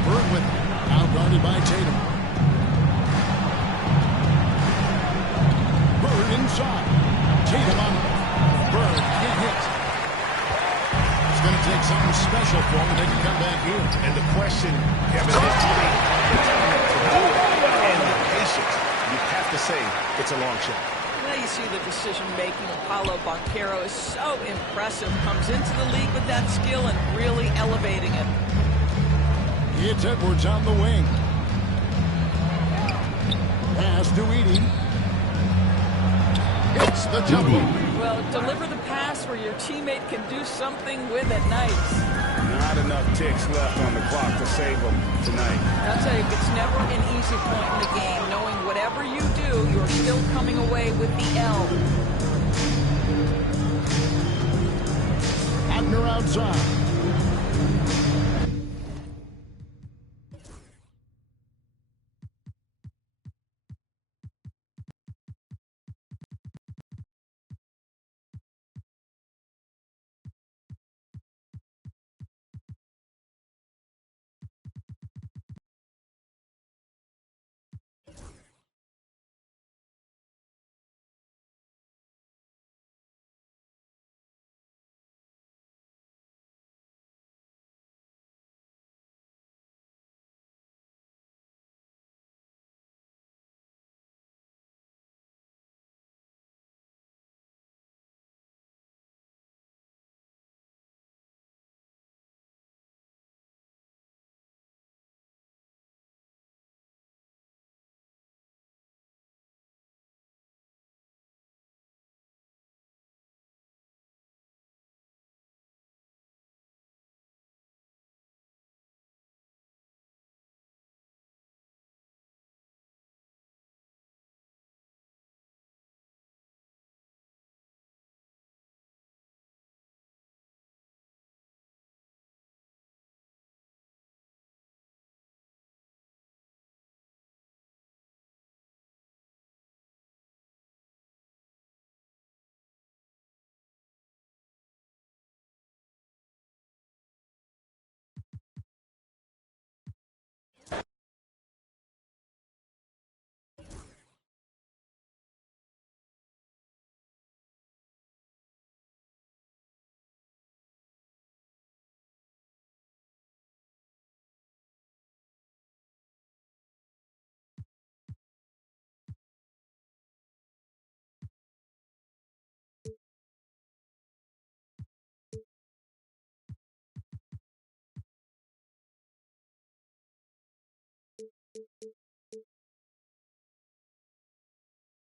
Bird with it. Outguarded by Tatum. Bird inside. Tatum on Bird can't hit. It's going to take something special for him to come back here. And the question, Kevin, is and the patience. You have to say it's a long shot. Now you see the decision-making of Paolo Banchero is so impressive. Comes into the league with that skill and really elevating it. It's Edwards on the wing. Pass to Edie. It's the jumper. Well, deliver the pass where your teammate can do something with it. Nice. Not enough ticks left on the clock to save them tonight. I'll tell you, it's never an easy point in the game, knowing whatever you do, you're still coming away with the L. Wagner outside.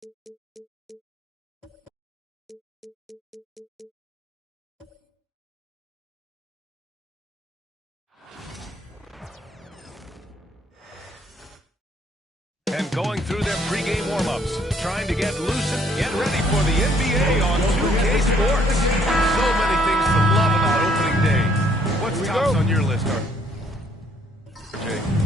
And going through their pregame warm-ups, trying to get loose and get ready for the NBA on 2K Sports. So many things to love about opening day. What's tops on your list, RJ?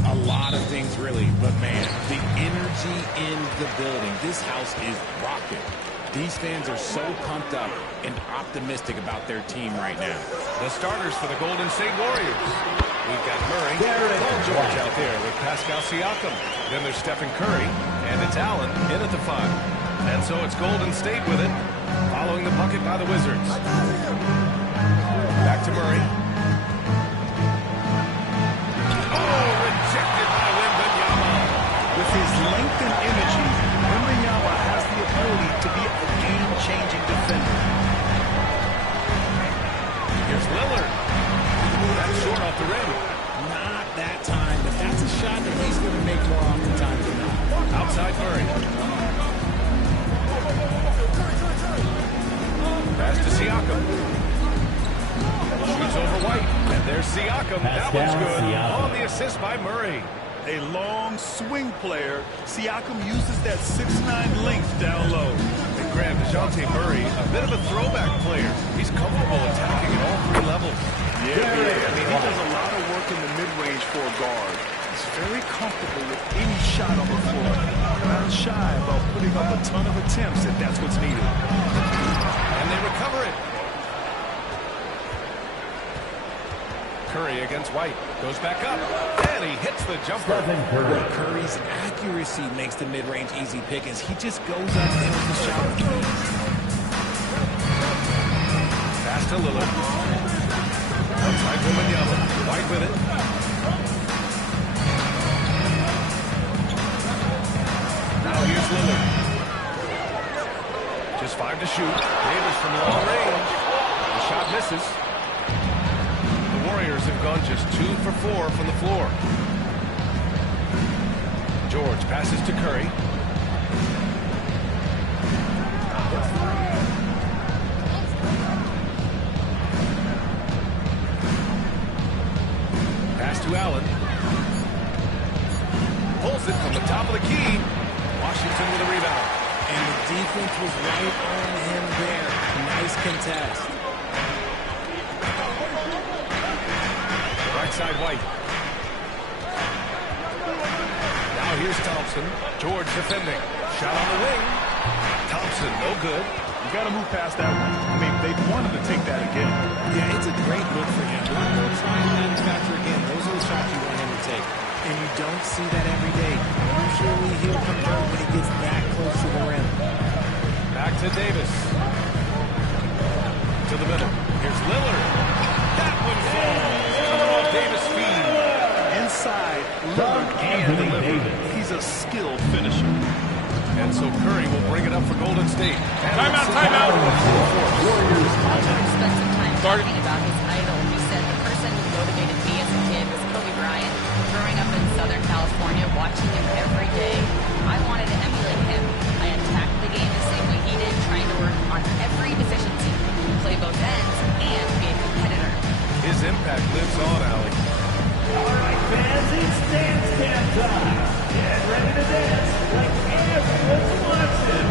A lot of things, really. But, man, the energy in the building. This house is rocking. These fans are so pumped up and optimistic about their team right now. The starters for the Golden State Warriors. We've got Murray, Paul George out there with Pascal Siakam. Then there's Stephen Curry, and it's Allen in at the 5. And so it's Golden State with it, following the bucket by the Wizards. Back to Murray. Oh, rejected by Wembanyama. With his length and energy, Wembanyama has the ability to be a game-changing defender. Here's Lillard. That's short off the rim. Not that time, but that's a shot that he's going to make more often times than not. Outside Murray. Pass to Siakam. Shoots over White. And there's Siakam. That one's good. On the assist by Murray. A long swing player. Siakam uses that 6'9" length down low. And Graham, DeJounte Murray, a bit of a throwback player. He's comfortable attacking at all 3 levels. Yeah. I mean, he does a lot of work in the mid-range for a guard. He's very comfortable with any shot on the floor. Not shy about putting up a ton of attempts if that's what's needed. And they recover it. Curry against White. Goes back up. And he hits the jumper. Curry's accuracy makes the mid-range easy pick as he just goes up there with the shot. Pass to Lillard. Outside Wembanyama. White with it. Now here's Lillard. Just 5 to shoot. Davis from long range. The shot misses. The Warriors have gone just 2 for 4 from the floor. George passes to Curry. Pass to Allen. Pulls it from the top of the key. Washington with a rebound. And the defense was right on him there. Nice contest. Right side White. Now here's Thompson. George defending. Shot on the wing. Thompson, no good. You got to move past that one. I mean, they wanted to take that again. Yeah, it's a great look for him. One more try and manufacture again. Those are the shots you want him to take. And you don't see that every day. Usually he'll convert when he gets that close to the rim. Back to Davis. To the middle. Here's Lillard. That one falls. Coming off Davis' feet. Inside, Lillard can deliver. He's a skilled finisher. And so Curry will bring it up for Golden State. Timeout. Warriors. Spent some time talking about his idol. He said the person who motivated me as a kid was Kobe Bryant. Growing up in Southern California, watching him every day, I wanted to emulate him. I attacked the game the same way he did, trying to work on every efficiency, play both ends, and be a competitor. His impact lives on, Allie. All right, fans, it's dance time. Get ready to dance like everyone's watching.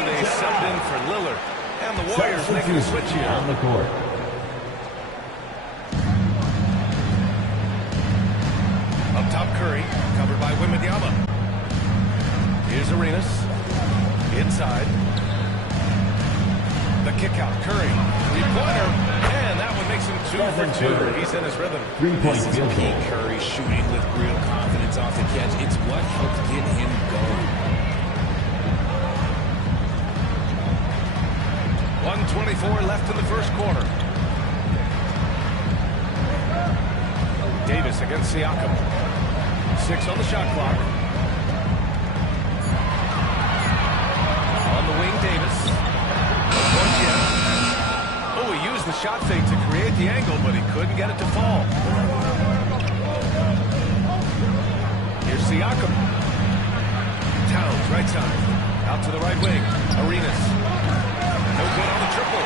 They subbed in for Lillard. And the Warriors making a switch here. On the court. Up top, Curry, covered by Wembanyama. Here's Arenas. Inside. The kick out, Curry. 3-pointer. And that one makes him 2 for 2. He's in his rhythm. 3-point field goal. Curry shooting with real confidence off the catch. It's what helps get him going. 1:24 left in the first quarter. Davis against Siakam. 6 on the shot clock. On the wing, Davis. Oh, he used the shot fake to create the angle, but he couldn't get it to fall. Siakam. Towns, right side. Out to the right wing. Arenas. No good on the triple.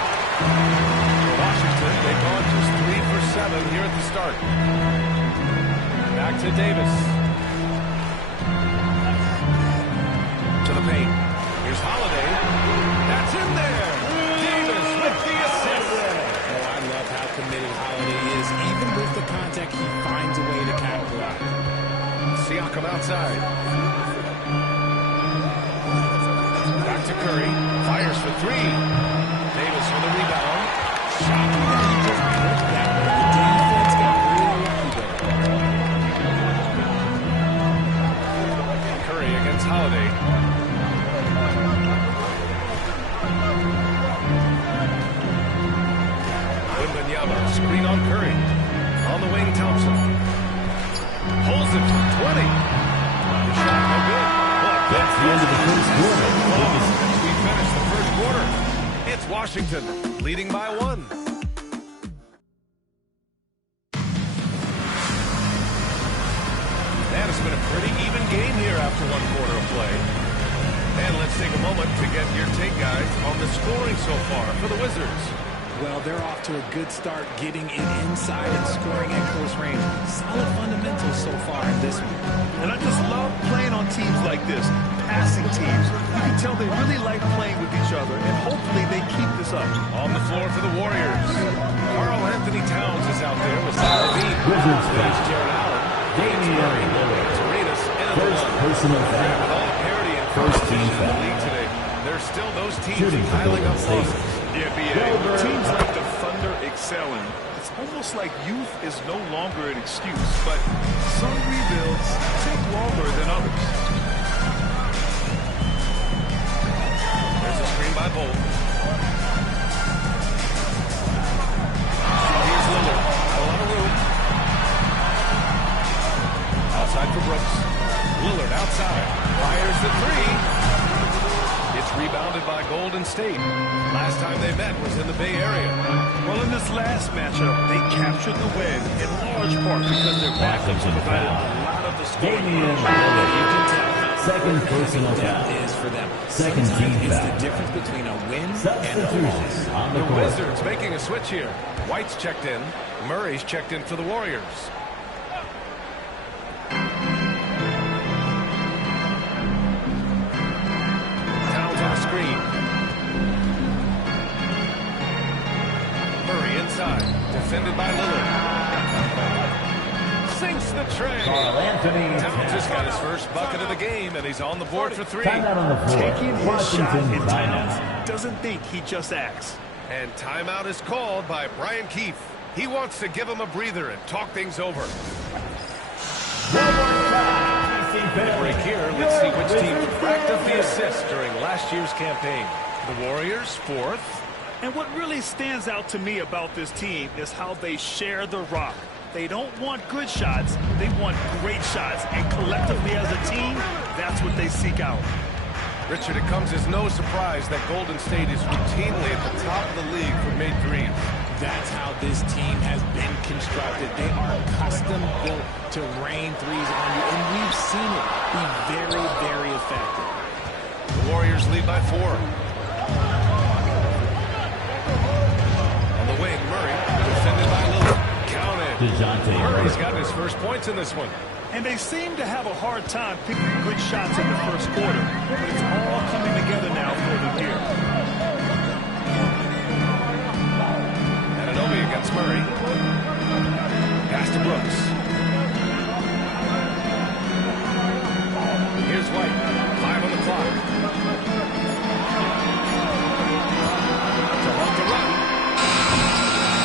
Washington, they've gone just 3 for 7 here at the start. Back to Davis. To the paint. Here's Holiday. That's in there. Davis with the assist. Oh, I love how committed Holiday is. Even with the contact, he finds a way to capitalize. Siakam outside. Back to Curry. Fires for 3. Davis for the rebound. Shocking that he just pushed that way. The defense got real lucky there. Curry against Holiday. Wembanyama, screen on Curry. On the wing, Thompson. Pulls it from 20. The shot no good. That's the end of the first quarter. We finish the first quarter. It's Washington leading by 1. And it's been a pretty even game here after 1 quarter of play. And let's take a moment to get your take, guys, on the scoring so far for the Wizards. Well, they're off to a good start getting it inside and scoring at close range. Solid fundamentals so far in this one. And I just love playing on teams like this, passing teams. You can tell they really like playing with each other, and hopefully they keep this up. On the floor for the Warriors. Karl Anthony Towns is out there with Zach LaVine. Wizards There's Jared Allen. Damian Lillard. Arenas in the First one. personal foul. With all the parity and First team competition in the foul. league today, there's still those teams Shooting for piling up Golden losses. State. Yeah, BA. Teams like the Thunder excelling. It's almost like youth is no longer an excuse, but some rebuilds take longer than others. There's a screen by Bolt. Here's Lillard. A lot of room. Outside for Brooks. Lillard outside. Fires the 3. It's rebounded by Golden State. Last time they met was in the Bay Area. Well, in this last matchup, they captured the win in large part because their backups provided a lot of the scoring. Damian Lillard, you can tell how Second personal that foul. is for them. Second Sometimes team it's foul. the difference between a win and a Substitutions loss. on the The court. Wizards making a switch here. White's checked in. Murray's checked in for the Warriors. Towns on a screen. Murray inside. Defended by Lillard. Sinks the tray. Karl Anthony Towns just got his first bucket of the game, and he's on the board for 3. Timeout on the floor. Taking his shot Washington in timeout. Towns doesn't think, he just acts. And timeout is called by Brian Keefe. He wants to give him a breather and talk things over. Break here. Let's see which team racked up the assists during last year's campaign. The Warriors, 4th. And what really stands out to me about this team is how they share the rock. They don't want good shots, they want great shots. And collectively as a team, that's what they seek out. Richard, it comes as no surprise that Golden State is routinely at the top of the league for made threes. That's how this team has been constructed. They are custom built to rain threes on you, and we've seen it be very, very effective. The Warriors lead by 4. On the wing, Murray, defended by Lillard. Counted. DeJounte Murray's Murray. got his first points in this one. And they seem to have a hard time picking good shots in the first quarter. But it's all coming together now for them here. Anunoby against Murray. Pass to Brooks. Here's White. 5 on the clock. To hold the run.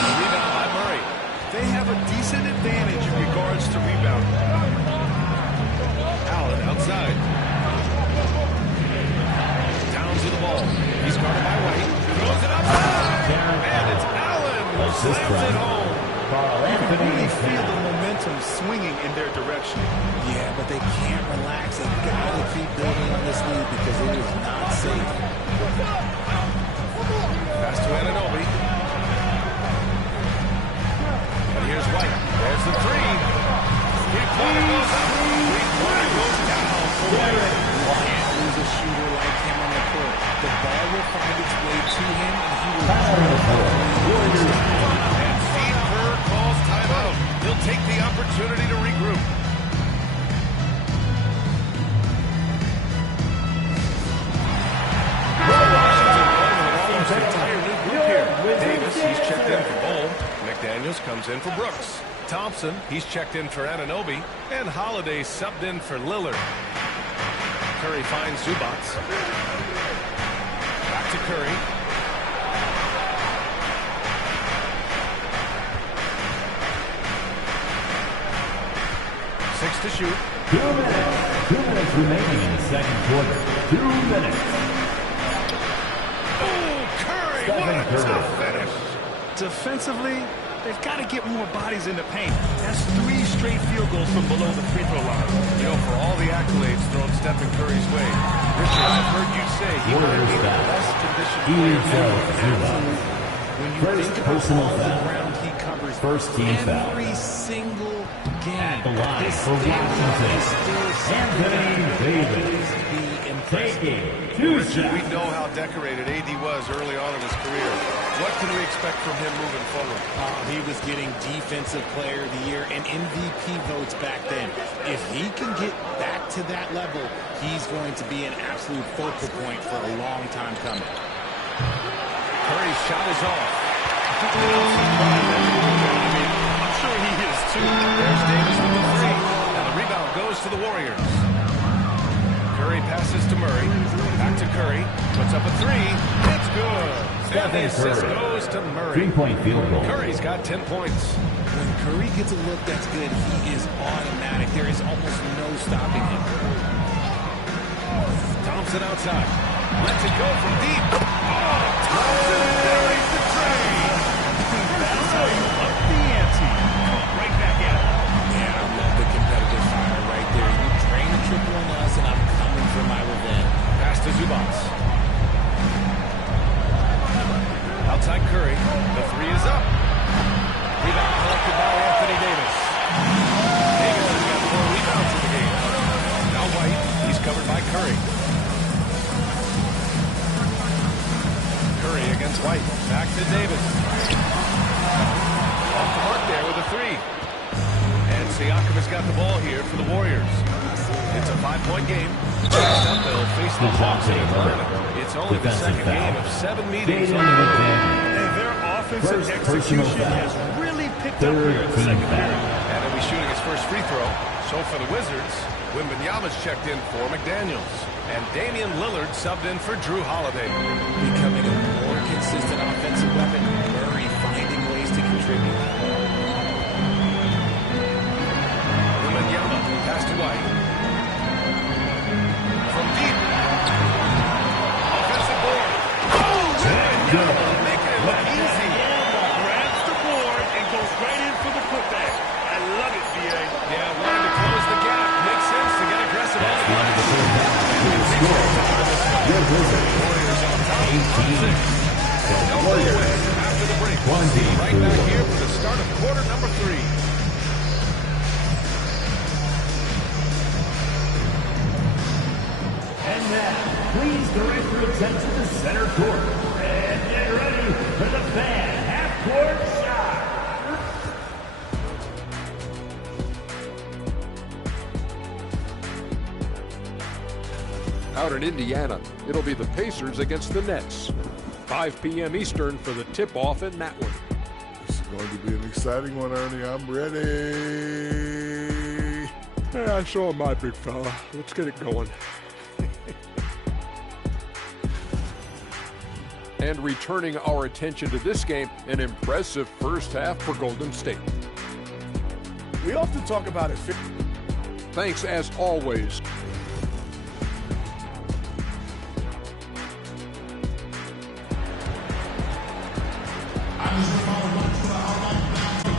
A rebound by Murray. They have a decent advantage in regards to rebounding. Allen outside. Towns with the ball. He's guarded by White. Throws it outside. And it's Allen who slams it home. Karl You can Anthony really feel the momentum swinging in their direction. Yeah, but they can't relax. They've got to keep building on this lead because it is not safe. Pass to Anunoby. And here's White. There's the 3. Three-pointer goes up. Three-pointer goes can't lose a shooter like him on the court. The ball will find its way to him, and he will. And Steve Kerr calls timeout. He'll take the opportunity to regroup. Davis, he's checked in for Bull. McDaniels comes in for Brooks. Thompson, he's checked in for Anunoby. And Holiday subbed in for Lillard. Curry finds Zubac. Back to Curry. Six to shoot. 2 minutes. 2 minutes remaining in the second quarter. 2 minutes. What a tough finish. Defensively, they've got to get more bodies in the paint. That's 3 straight field goals from below the free throw line. You know, for all the accolades thrown Stephen Curry's way, Richard, I've heard you say he might be the best conditioned player. When you think about all the ground he covers, First team foul. every single game, At the line this for Washington, Anthony Davis. Taking 2 Richard, shots. we know how decorated AD was early on in his career. What can we expect from him moving forward? He was getting Defensive Player of the Year and MVP votes back then. If he can get back to that level, he's going to be an absolute focal point for a long time coming. Curry's shot is off. I'm sure he is too. There's Davis with the 3, and the rebound goes to the Warriors. Curry passes to Murray. Back to Curry. Puts up a 3. It's good. And the assist goes to Murray. 3-point field goal. Curry's got 10 points. When Curry gets a look that's good, he is automatic. There is almost no stopping him. Thompson outside. Lets it go from deep. Oh, Thompson buries the train. That's how you up the ante. Right back at it. Yeah, I love the competitive fire right there. You drain a triple on us, and I'm coming for my revenge. Pass to Zubac. Outside Curry. The 3 is up. Rebound collected by Anthony Davis. Davis has got 4 rebounds in the game. Now White. He's covered by Curry. Curry against White. Back to Davis. Off the mark there with a 3. And Siakam has got the ball here for the Warriors. It's a 5-point game. Next up, they'll face the Hawks in Atlanta. It's only the second game of 7 meetings. And their offensive execution has really picked up here in the second period. And he'll be shooting his first free throw. So for the Wizards, Wembanyama's checked in for McDaniels. And Damian Lillard subbed in for Drew Holiday. Becoming a more consistent offensive weapon, Murray finding ways to contribute. Wembanyama pass to White. From deep. Offensive board. Oh, Wembanyama making it look easy. Grabs the board and goes right in for the putback. I love it, B.A. Yeah, wanting to close the gap. Makes sense to get aggressive on the glass. Warriors on top. 18. Don't go away after the break. We'll see you right back here for the start of quarter number 3. And now, please direct your attention to center court. And get ready for the fan half-court shot. Out in Indiana, it'll be the Pacers against the Nets. 5 p.m. Eastern for the tip-off in that one. It's going to be an exciting one, Ernie. I'm ready. Yeah, so am I, big fella. Let's get it going. And returning our attention to this game, an impressive first half for Golden State. We often talk about it. Thanks, as always.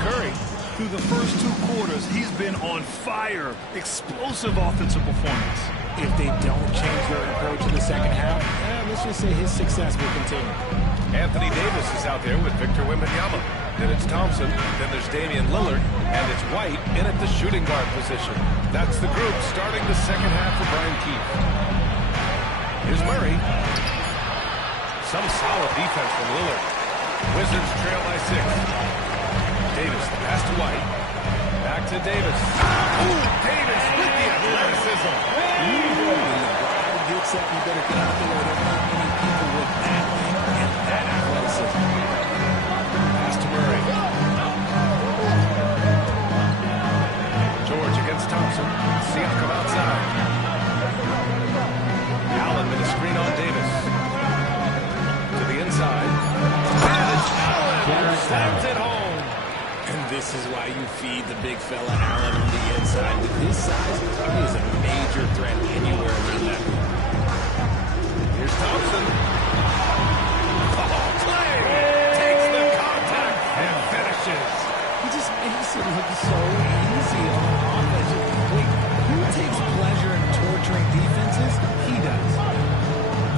Curry, through the first 2 quarters, he's been on fire. Explosive offensive performance. If they don't change their approach in the second half, let's just say his success will continue. Anthony Davis is out there with Victor Wembanyama. Then it's Thompson. Then there's Damian Lillard. And it's White in at the shooting guard position. That's the group starting the second half for Brian Keefe. Here's Murray. Some solid defense from Lillard. Wizards trail by 6. Davis, the pass to White. Back to Davis. Ooh, Davis with the athleticism. When the guard gets up, you better get out there. There are not many people with that length and that athleticism. Pass to Murray. George against Thompson. Siakam outside. Allen with a screen on Davis. To the inside. And it's Allen who slams it home. And this is why you feed the big fella Allen on the inside. With his size, he is a major threat anywhere around that hoop. Here's Thompson. Oh, Clay takes the contact and finishes. He just makes it look so easy on offense. Wait, who takes pleasure in torturing defenses? He does.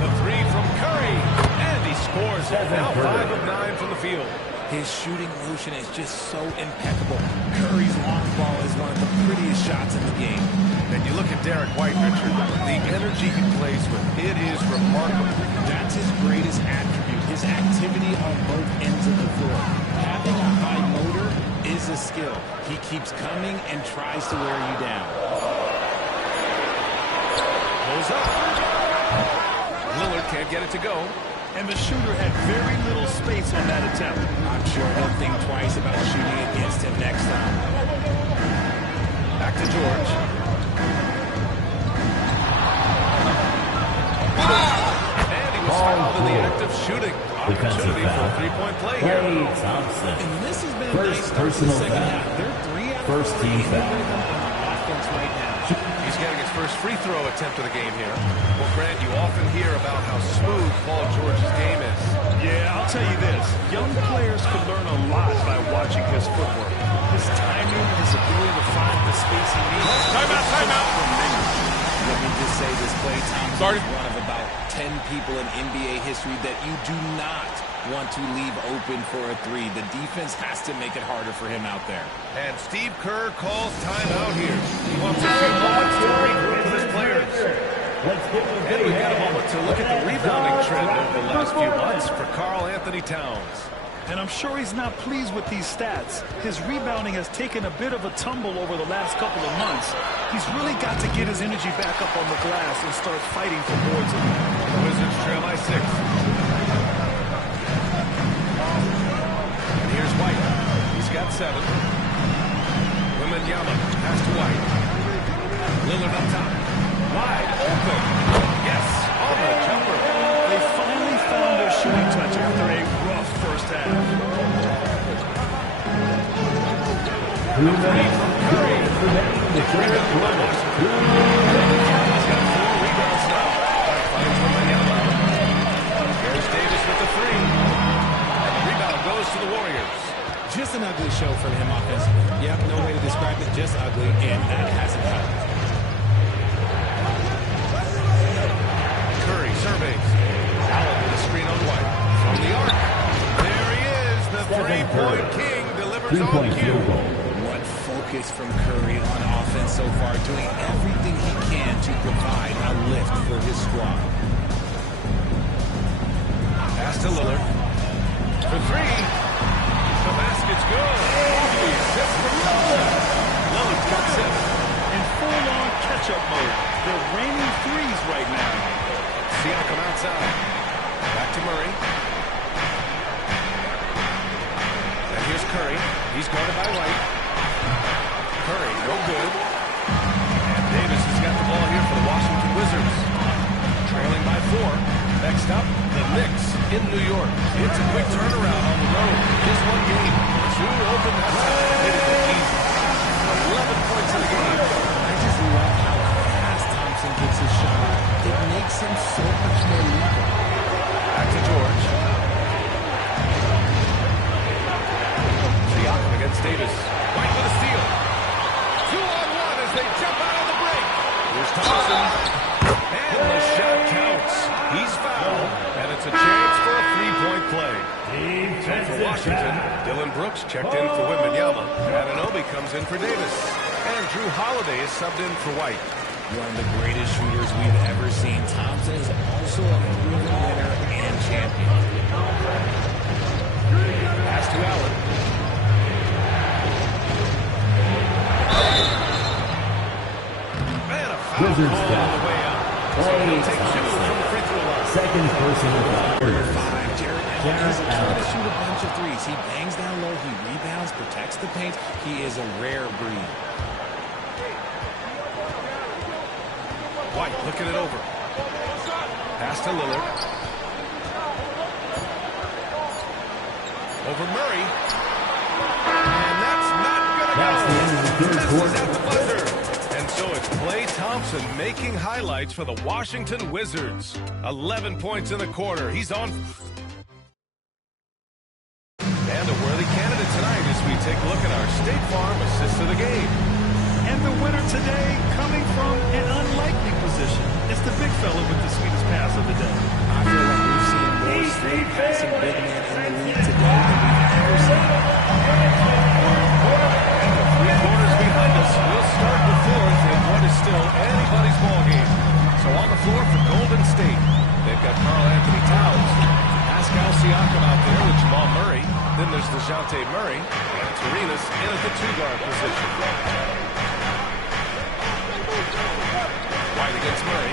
The 3 from Curry. And he scores it. Now 5 of 9 from the field. His shooting motion is just so impeccable. Curry's long ball is one of the prettiest shots in the game. And you look at Derek White, Richard, the energy he plays with, it is remarkable. That's his greatest attribute, his activity on both ends of the floor. Having a high motor is a skill. He keeps coming and tries to wear you down. Pulls up. Lillard can't get it to go. And the shooter had very little space on that attempt. I'm sure he'll think twice about shooting against him next time. Back to George. And he was fouled in the act of shooting. Opportunity for a three-point play here. Thompson. And this has been a nice start to the second half. They're 3 out of 4 team foul. on offense right now. He's getting his first free throw attempt of the game here. Well, Grant, you often hear about how smooth Paul George's game is. Yeah, I'll tell you this. Young players can learn a lot by watching his footwork. His timing, his ability to find the space he needs. Timeout. Let me just say this, Klay Thompson is one of about 10 people in NBA history that you do not want to leave open for a 3. The defense has to make it harder for him out there. And Steve Kerr calls timeout here. He wants a few moments to regroup with his players. And we've got a moment to look at the rebounding trend over the last few months for Karl Anthony Towns. And I'm sure he's not pleased with these stats. His rebounding has taken a bit of a tumble over the last couple of months. He's really got to get his energy back up on the glass and start fighting for boards. The Wizards trail by 6. And here's White. He's got 7. Wembanyama pass to White. Lillard up top. Wide open. Yes, on the jumper. They finally found their shooting touch after a rough first half. A 3 from Curry. Rebound by Washington. He's got 4 rebounds now. Finds Wembanyama. Here's Davis with the 3. And the rebound goes to the Warriors. Just an ugly show for him offensively. Yep, no way to describe it, just ugly, and that hasn't helped. Curry surveys. Allen with a screen on White. From the arc. There he is. The three-point king delivers on cue. What focus from Curry on offense so far, doing everything he can to provide a lift for his squad. Pass to Lillard. For 3. The basket's good. The assist from Thompson. Lillard cuts it. In full-on catch-up mode. They're raining threes right now. Siakam outside. Back to Murray. And here's Curry. He's guarded by White. Curry, no good. And Davis has got the ball here for the Washington Wizards. Trailing by 4. Next up, the Knicks in New York. It's a quick turnaround on the road. Just one game. 2 open that time. Hit it easy. 11 points in the game. I just love how fast Thompson gets his shot. It makes him so much more lethal. Back to George. Siakam against Davis. White with a steal. 2-on-1 as they jump out on the break. Here's Thompson. And the shot counts. He's fouled. And it's a chance for a 3-point play. So for Washington, Dylan Brooks checked in for Wembanyama. Anunoby comes in for Davis. And Drew Holiday is subbed in for White. One of the greatest shooters we've ever seen. Thompson is also a proven winner and champion. Pass to Allen. And a foul call on the way out. So he'll take 2 from the free throw line. Second personal foul. 5. Jared Allen is trying to shoot a bunch of threes. He bangs down low. He rebounds, protects the paint. He is a rare breed. White looking it over. Pass to Lillard. Over Murray. And that's not going to go. Misses at the buzzer. And so it's Klay Thompson making highlights for the Washington Wizards. 11 points in the quarter. He's on. And a worthy candidate tonight as we take a look at our State Farm assist of the game. And the winner today coming from an unlikely position. It's the big fella with the sweetest pass of the day. I feel like we've seen more straight passing big men in the league today than we've ever seen. And the 3 quarters behind us, we'll start the 4th in what is still anybody's ball game. So on the floor for Golden State, they've got Karl Anthony Towns, Pascal Siakam out there with Jamal Murray. Then there's DeJounte Murray and Arenas in at the 2-guard position. White against Murray.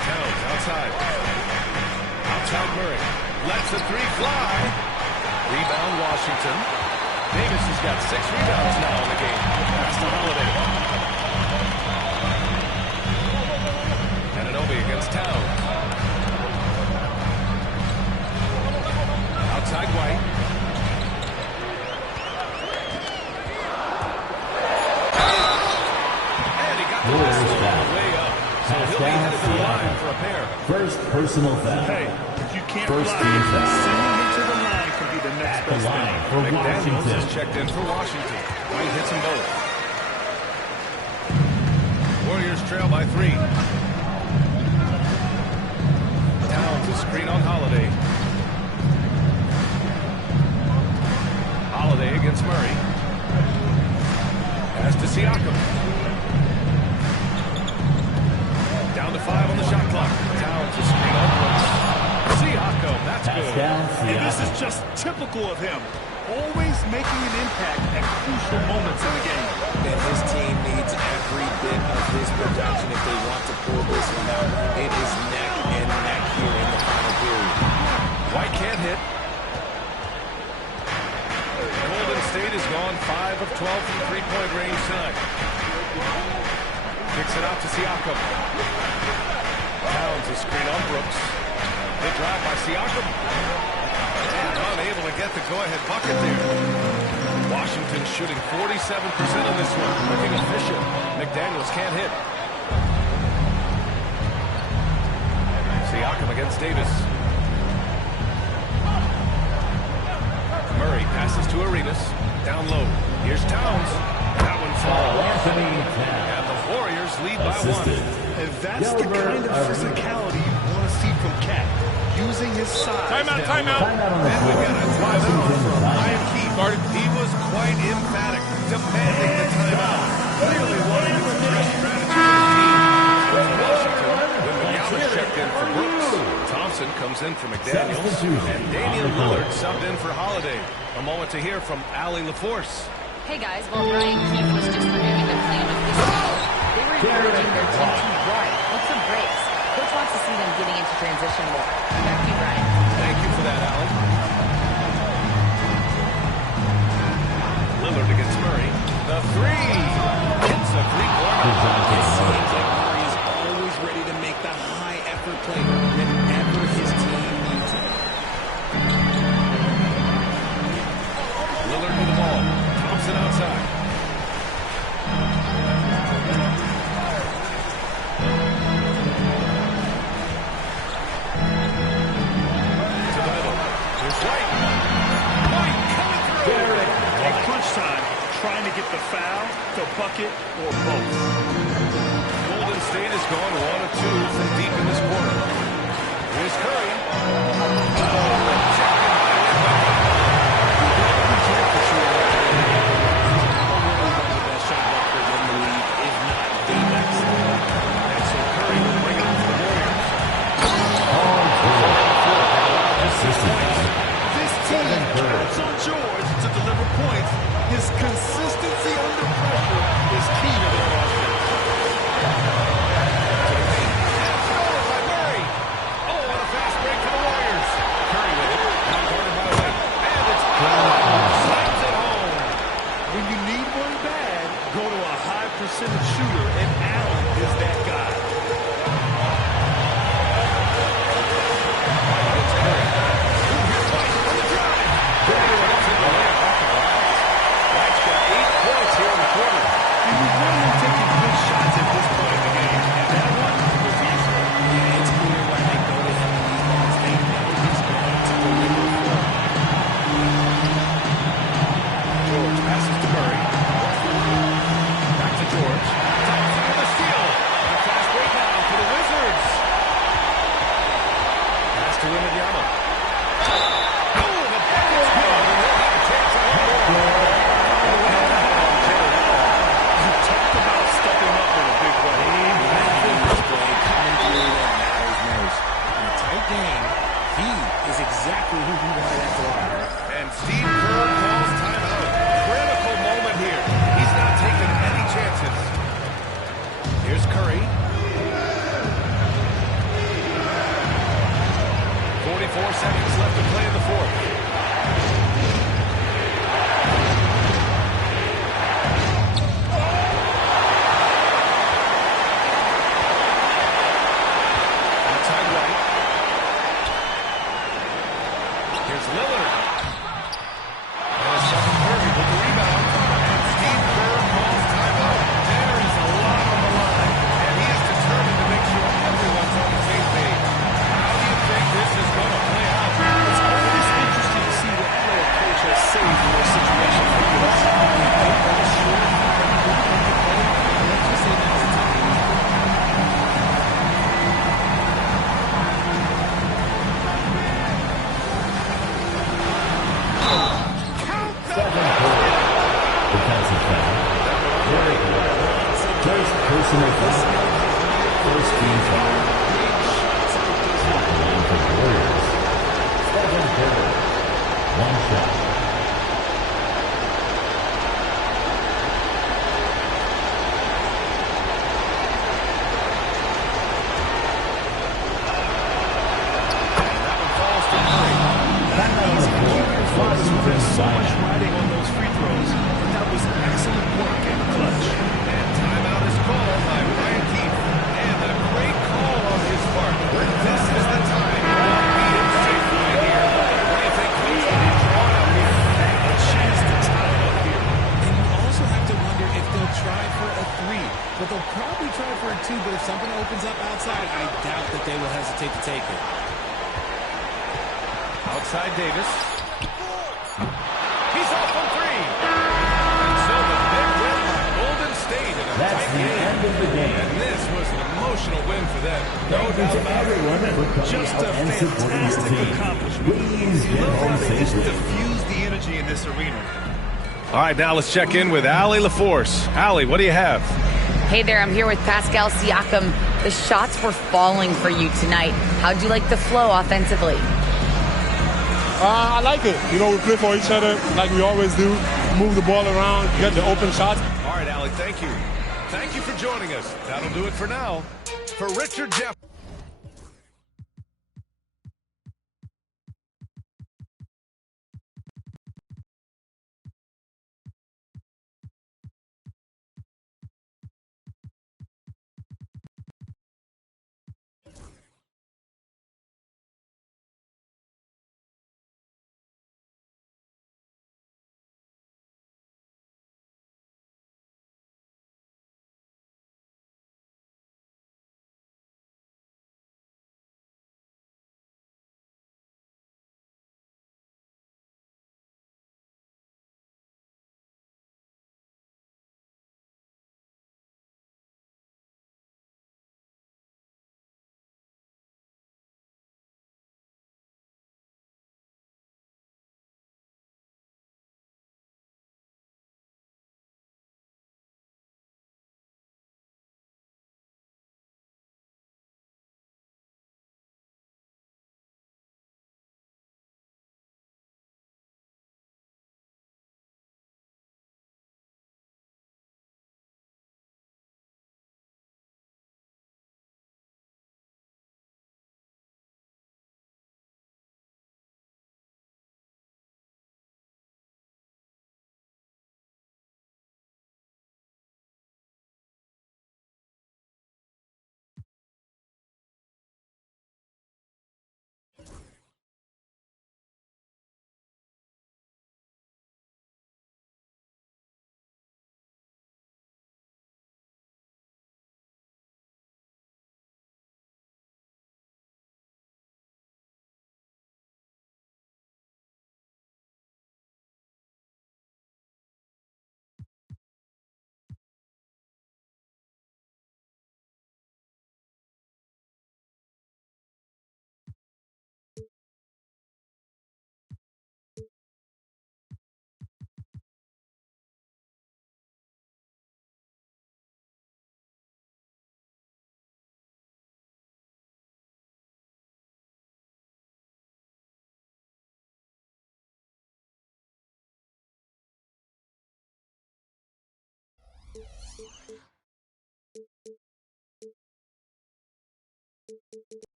Towns outside. Outside Murray. Lets the 3 fly. Rebound Washington. Davis has got 6 rebounds now in the game. Pass to Holiday. Anunoby against Towns. Outside White. And he got the whistle on the way up. So he'll be headed to the line for a pair. First personal foul. Hey, if you can't First block, team foul. sending him to the line could be the next best thing. For McDaniels Washington. is checked in for Washington. White hits them both. Warriors trail by 3. Towns a screen on Holiday. Holiday against Murray. Pass to Siakam. Down to 5 on the shot clock. Towns a screen on Brooks. Siakam, that's good. And this is just typical of him. Always making an impact at crucial moments in the game. And his team needs every bit of his production if they want to pull this one out. It is neck and neck here in the final period. White can't hit. Golden State has gone 5 of 12 from 3-point range tonight. Kicks it out to Siakam. Towns a screen on Brooks. Good drive by Siakam. And unable to get the go-ahead bucket there. Washington shooting 47% on this one. Looking efficient. McDaniels can't hit. Siakam against Davis. Murray passes to Arenas. Down low. Here's Towns. That one falls. And the Warriors lead by 1. And that's the kind of physicality you want to see from Cat. Using his size. Timeout. And we've got a timeout from Ryan Keefe. He was quite emphatic, demanding the timeout. Clearly wanting to address strategy of the team. With Washington, Wembanyama checked in for Brooks. Thompson comes in for McDaniels. And Damian Lillard subbed in for Holiday. A moment to hear from Allie LaForce. Hey guys, well Ryan Keefe was just reviewing the plan of this team. They were encouraging their team to run, look for breaks. Coach wants to see them getting into transition more. Back to you, Ryan. Thank you for that, Allie. Lillard against Murray. The 3. It's a 3-pointer. It seems like Murray is always ready to make the high-effort play whenever his team needs it. Lillard with the ball. Thompson outside. To the middle. Here's White. White coming through. At crunch time, trying to get the foul, the bucket, or both. Golden State has gone 1 of 2 from deep in this quarter. Here's Curry. Oh, rejected by Wembanyama. When you need one bad, go to a high percentage shooter, and Allen is that guy. White's got 8 points here in the quarter. He was really taking good shots at this point in the game, and that one was easy. Yeah, it's clear why they go to him in these moments. They know he's going to deliver for them. George passes to Murray. Back to George. Top for the steal. And a fast break now for the Wizards. Pass to Wembanyama. Oh, the bucket's good. And they'll have a chance at one more. You talked about stepping up in a big way. This play coming through that matters most. In a tight game, he is exactly who we wanted at the line. And Steve Kerr calls timeout. Critical moment here. He's not taking any chances. Here's Curry. 44 seconds left to play in the fourth. Outside right. Here's Lillard. And Stephen Curry with the rebound. And Steve Kerr calls timeout. There is a lot on the line. And he is determined to make sure everyone's on the same page. How do you think this is going to play out? It's always interesting to see what play a coach has saved in a situation like this. Defensive foul. First personal foul. First team foul. At the line for the Warriors. Stephen Curry. One shot. That one falls to Curry. There's so much riding on those free throws, but that was excellent work in the clutch. And timeout is called by Ryan Keefe. And a great call on his part. This is the time to be in safe line here. What do you think, Coach? What are you drawing up here? A chance to tie it up here. And you also have to wonder if they'll try for a 3. But they'll probably try for a 2. But if something opens up outside, I doubt that they will hesitate to take it. Outside Davis. He's off on 3. And so the big win by Golden State in a That's tight the game. end of the game. And this was an emotional win for them. No Thank you doubt to about it. everyone for coming Just out a and supporting your fantastic team. accomplishment. Please You get love how home they just safely. diffuse the energy in this arena. All right, now let's check in with Allie LaForce. Allie, what do you have? Hey there, I'm here with Pascal Siakam. The shots were falling for you tonight. How'd you like the flow offensively? I like it. You know, we play for each other like we always do. Move the ball around, get the open shots. All right, Allie, thank you. Thank you for joining us. That'll do it for now. For Richard Jeff.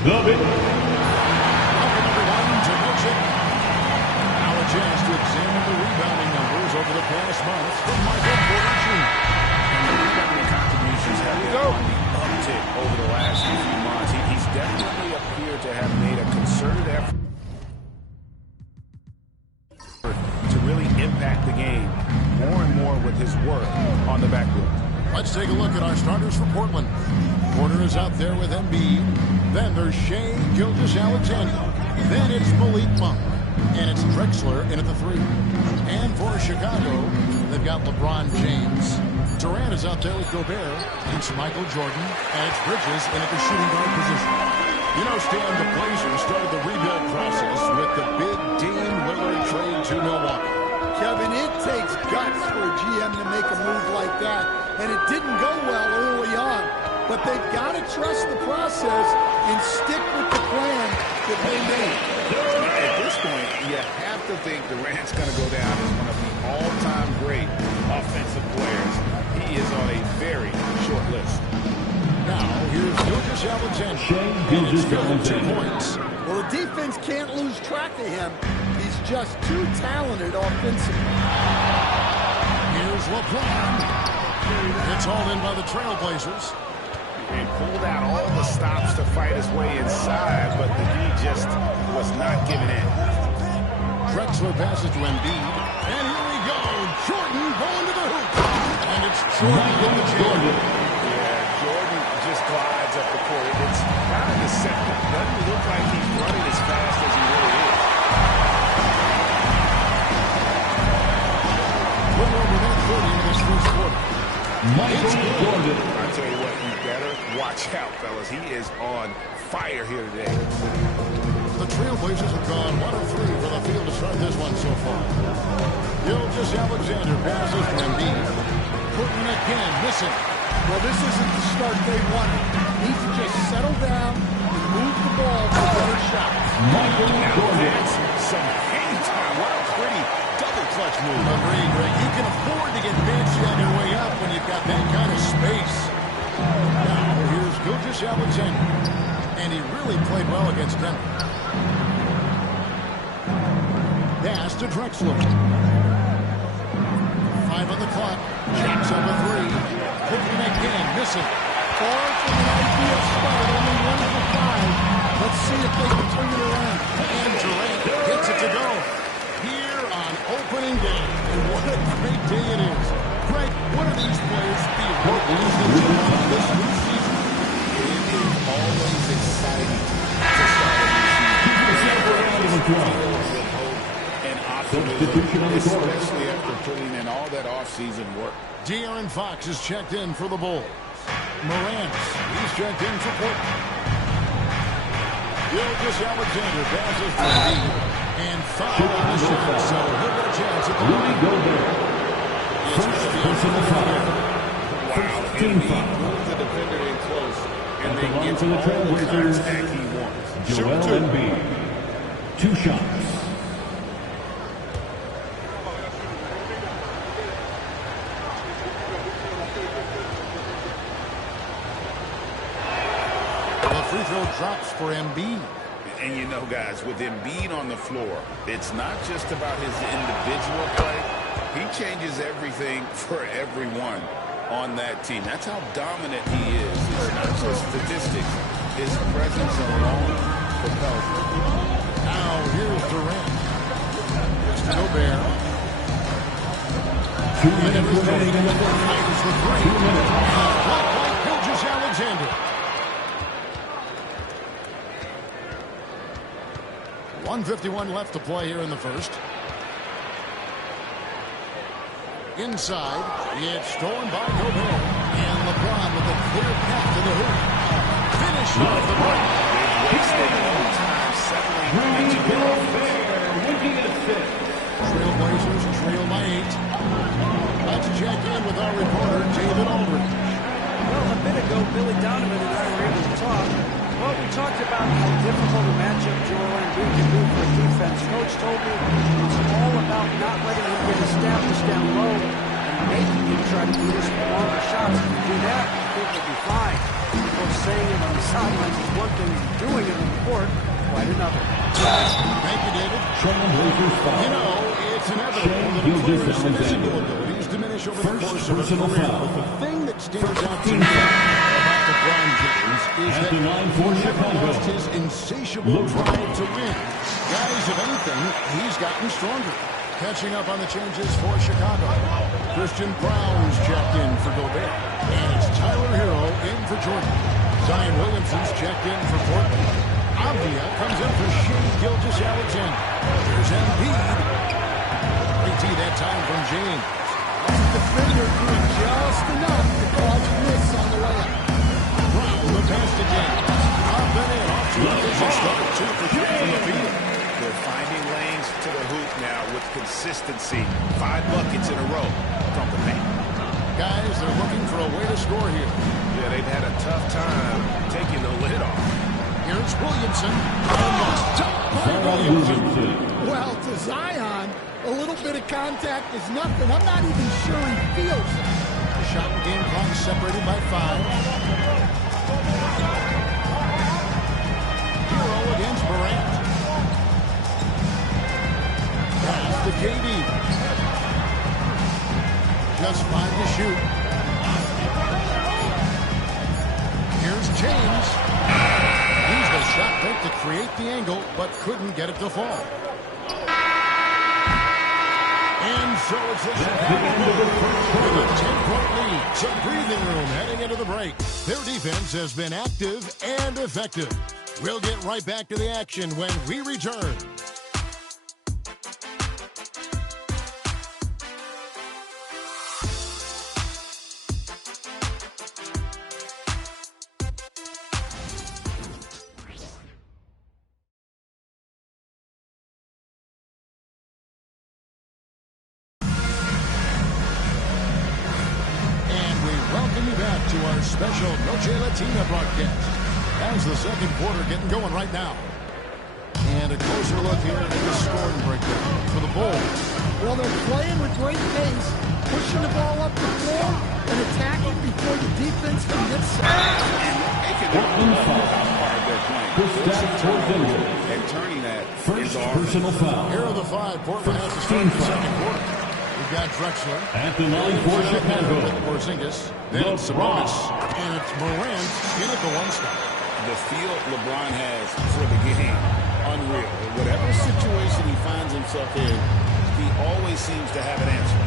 The big. Welcome, everyone, to Motion. Now a chance to examine the rebounding numbers over the past months from Michael Porter Jr. And the rebounding contributions have been on the uptick over the last few months. He's definitely appeared to have made a concerted effort to really impact the game more and more with his work on the backboard. Let's take a look at our starters for Portland. Porter is out there with Embiid. Then there's Shea Gilgeous-Alexander. Then it's Malik Monk. And it's Drexler in at the 3. And for Chicago, they've got LeBron James. Durant is out there with Gobert. It's Michael Jordan. And it's Bridges in at the shooting guard position. You know, Stan, the Blazers started the rebuild process with the big Dame Lillard trade to Milwaukee. Kevin, it takes guts for a GM to make a move like that. And it didn't go well early on. But they've got to trust the process and stick with the plan that they made. At this point, you have to think Durant's going to go down as one of the all-time great offensive players. He is on a very short list. Now, here's Gilgeous-Alexander. And it's still 2 points. Well, the defense can't lose track of him. He's just too talented offensively. Here's LeBron. It's all in by the Trailblazers. And pulled out all the stops to fight his way inside, but the D just was not giving in. Drexler passes to Embiid. And here we go. Jordan going to the hoop. And it's Jordan in the jam. Yeah, Jordan just glides up the court. It's kind of deceptive. Doesn't look like he's running as fast as he really is. Little over minute 30 in this first quarter. Michael Jordan. I tell you what, you better watch out, fellas. He is on fire here today. The Trailblazers have gone 1 of 3 for the field to start this one so far. Gilgeous-Alexander passes to Embiid. Portland again, missing. Well, this isn't the start they wanted. Need to just settle down and move the ball for better shots. Michael Jordan. That's some hang time. What a pretty double clutch move. Agreed, Greg. You can afford to get fancy on your way up when you've got that kind of space. Now, here's Gilgeous-Alexander. And he really played well against Denver. Pass to Drexler. 5 on the clock. Jacks up a 3. Portland again, missing. Far from an ideal start. Only 1 for 5. Let's see if they can turn it around. And Durant gets it to go. Here on opening day. And what a great day it is. Greg, what do these players feel? What is the difference this new season? It is always exciting to start a new season. Substitution on the court. Especially after putting in all that off-season work. De'Aaron Fox is checked in for the Bulls. Morant, he's checked in for Portland. Gilgeous-Alexander passes to Embiid. And foul on the shot, so he'll get a chance at the Rudy Gobert. First personal foul. Wow, team foul. moves the defender in close, and At then the line gets for the all the Trailblazers, contact he wants. Joel Embiid. 2 shots. Free throw drops for Embiid. And you know, guys, with Embiid on the floor, it's not just about his individual play. He changes everything for everyone on that team. That's how dominant he is. It's not just statistics. His presence alone propels him. Now here's Durant. It's to Gobert. 2 minutes remaining in the first. Fires the 3. 2 minutes. Blocked by Gilgeous-Alexander. 1:51 left to play here in the first. Inside, it's stolen by Gobert. And LeBron with a clear path to the hoop. Finish off the break. Wasted no time settling into the offense. Trailblazers trail by 8. Let's check in with our reporter, David Aldridge. Well, a bit ago, Billy Donovan and I were able to talk. Well, we talked about how difficult a matchup Joel Embiid can be for a defense. Coach told me it's all about not letting him get established down low and making him try to produce longer shots. If you do that, I think he'll be fine. Of course, saying it on the sidelines is one thing, and doing it on the court, quite another. Thank you, David. You know, it's inevitable that a player's physical abilities diminish over the course of a career. But the thing that stands out to me about LeBron James is that he never lost his insatiable drive to win. Guys, if anything, he's gotten stronger. Catching up on the changes for Chicago. Christian Brown's checked in for Gobert. And it's Tyler Hero in for Jordan. Zion Williamson's checked in for Portland. Avdia comes in for Shea Gilgeous-Alexander. There's Embiid. Great tee that time from James. And the defender doing just enough to cause a miss on the layup. Brown, the pass to James. Up and in, off to a efficient start. 2 for 3 from the field. They're finding lanes to the hoop now with consistency. 5 buckets in a row from the paint. Guys, they're looking for a way to score here. Yeah, they've had a tough time taking the lid off. Here's Williamson. Williamson. Well, to Zion, a little bit of contact is nothing. I'm not even sure he feels it. The shot and game clock separated by 5. Hero against Morant. Pass to KD. Just 5 to shoot. Here's James. Used a shot fake to create the angle, but couldn't get it to fall. And so it's the Chicago Bulls with a 10-point lead. Some breathing room heading into the break. Their defense has been active and effective. We'll get right back to the action when we return. Special Noche Latina broadcast as the second quarter getting going right now. And a closer look here at the scoring breakdown for the Bulls. Well, they're playing with great pace, pushing the ball up the floor and attacking before the defense can get set. And turning that first personal foul. Here are the 5 Portland has to start the second quarter. We've got Drexler. At the line for Chicago. Porzingis. Then it's Sabonis. And it's Morant in at the 1 stop. The feel LeBron has for the game, unreal. Whatever situation he finds himself in, he always seems to have an answer.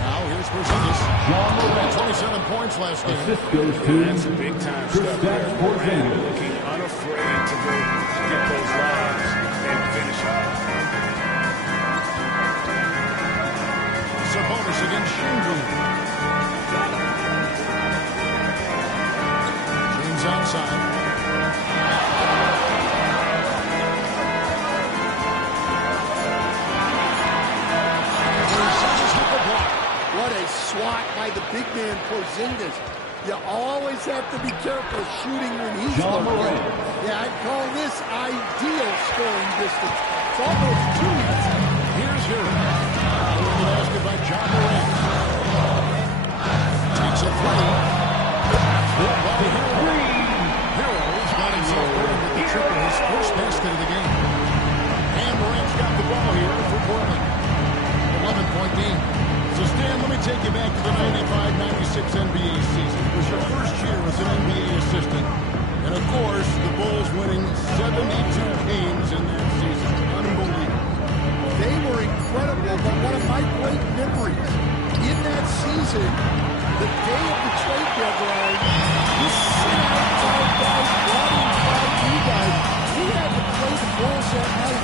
Now here's Porzingis. John Morant, 27 points last game. Assist goes to That's a big time stuff there. Morant looking unafraid to go get those lobs and finish them. Sabonis against Shingu. James outside. Porzingis with the block. What a swat by the big man Porzingis. You always have to be careful shooting when he's located. Yeah, I'd call this ideal scoring distance. It's almost too easy. Here's Hero. Basket by John Morant. Takes a 3. Hero's got himself going with the triple, his first basket of the game. And Morant's got the ball here for Portland. 11-point game. So, Stan, let me take you back to the 95-96 NBA season. It was your first year as an NBA assistant. And, of course, the Bulls winning 72 games in that season. Unbelievable. They were incredible, but one of my great memories in that season, the day of the trade deadline, we sent out 5 guys, brought in 5 new guys. We had to play the Bulls that night.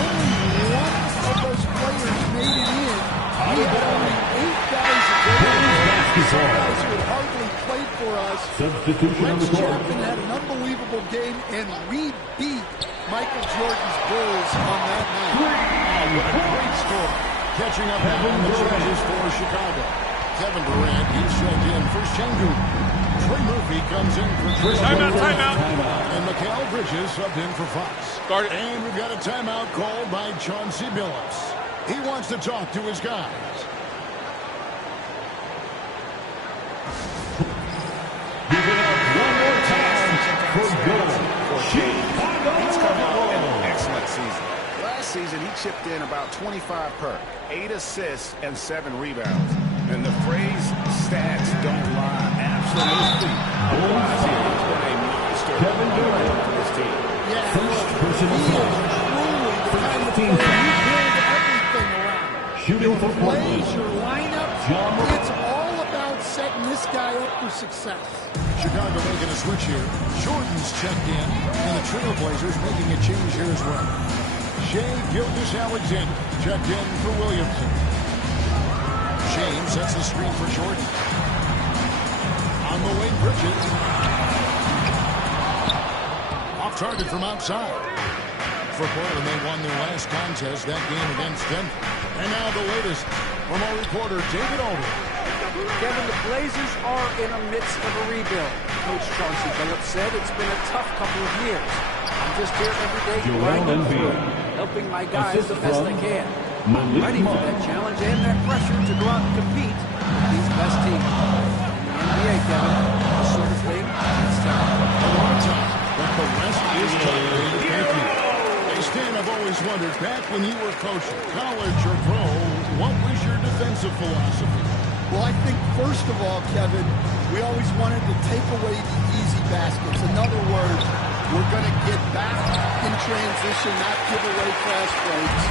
Only one of those players made it in. We had only 8 guys available. Some guys who had hardly played for us. Rex Chapman had an unbelievable game, and we beat Michael Jordan's Bulls on that night. What a great score. Catching up on the changes for Chicago. Kevin Durant, he's checked in for Sengun. Trey Murphy comes in for Chris. Timeout. And Mikal Bridges subbed in for Fox. And we've got a timeout called by Chauncey Billups. He wants to talk to his guys. Give it up one more season, he chipped in about 25 per, 8 assists and 7 rebounds. And the phrase stats don't lie absolutely applies here. He's been a monster for this team. Yeah, look, he is truly the kind of player you build everything around. Your plays, your lineups, it's all about setting this guy up for success. Chicago making a switch here. Jordan's checked in, and the Trailblazers making a change here as well. Shai Gilgeous-Alexander checked in for Williamson. James sets the screen for Jordan. On the wing, Bridges. Off target from outside. For Portland, they won their last contest, that game against Denver. And now the latest from our reporter, David Aldridge. Kevin, the Blazers are in the midst of a rebuild. Coach Chauncey Billups said it's been a tough couple of years. I'm just here every day grinding through, helping my guys the best I can. I'm ready for that challenge and that pressure to go out and compete with these best teams. In the NBA, Kevin, this sort of thing, it's tough. A long time, but the rest is tough. Hey, Stan, I've always wondered, back when you were coaching, college or pro, what was your defensive philosophy? Well, I think first of all, Kevin, we always wanted to take away the easy baskets. In other words, we're going to get back in transition, not give away fast breaks.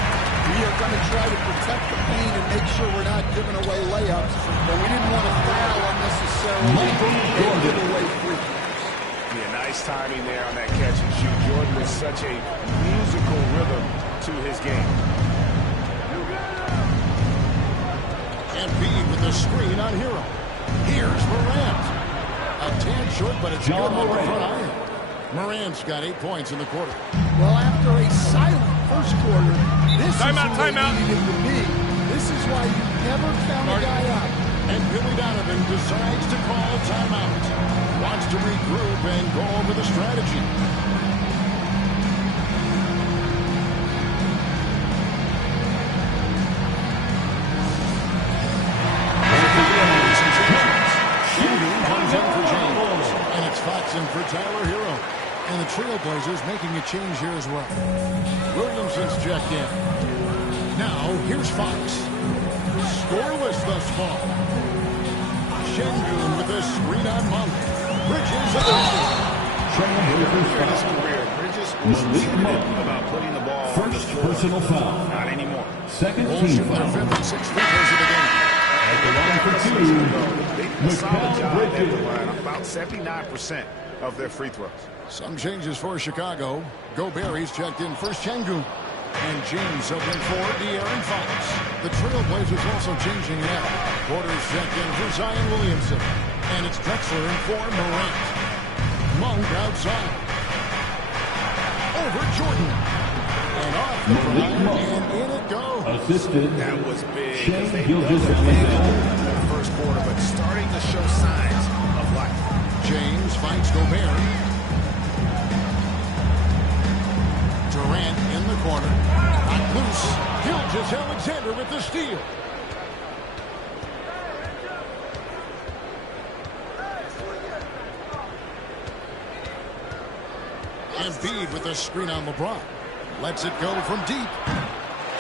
We are going to try to protect the paint and make sure we're not giving away layups, but we didn't want to foul unnecessarily and give away free throws. Yeah, nice timing there on that catch and shoot. Jordan with such a musical rhythm to his game. Embiid with the screen on Hero. Here's Morant. A tad short, but it's good on the front iron. Morant's got 8 points in the quarter. Well, after a silent first quarter, this is who they needed him to be. This is why you never count a guy out. And Billy Donovan decides to call timeout. Wants to regroup and go over the strategy. And for Tyler Hero. And the Trailblazers making a change here as well. Williamson's checked in. Now, here's Fox. Scoreless thus far. Şengün with a screen on Monk. Bridges in his career, Bridges was timid about putting the ball on the floor. Personal foul. Not anymore. Second team foul. 56 free throws in the game. At the line for two, They did a solid job at the line, about 79% of their free throws. Some changes for Chicago. Gobert's checked in for Şengün. And James subbed in for De'Aaron Fox. The Trailblazers also changing it out. Porter's checked in for Zion Williamson. And it's Drexler in for Morant. Monk outside. Over Jordan. And off the drive, and in it goes. Assisted. That was big. Shai Gilgeous-Alexander. In the first quarter, but starting to show signs of life. James fights Gobert. Durant in the corner. Not loose. Gilgeous-Alexander with the steal. Embiid with a screen on LeBron. Lets it go from deep.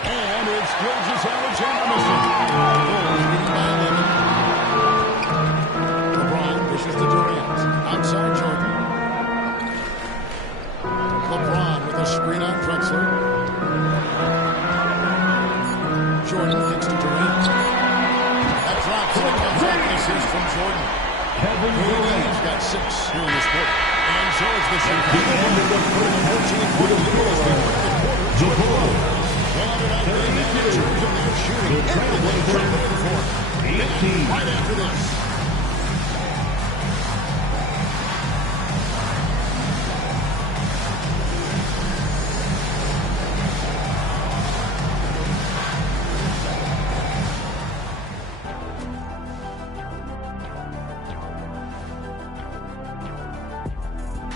And it's Gilgeous-Alexander missing. LeBron pushes to Durant. Outside Jordan. LeBron with a screen on Drexler. Jordan kicks to Durant. That drops and it comes out and assist from Jordan. He's got 6 here in this quarter. And so it's the right after this.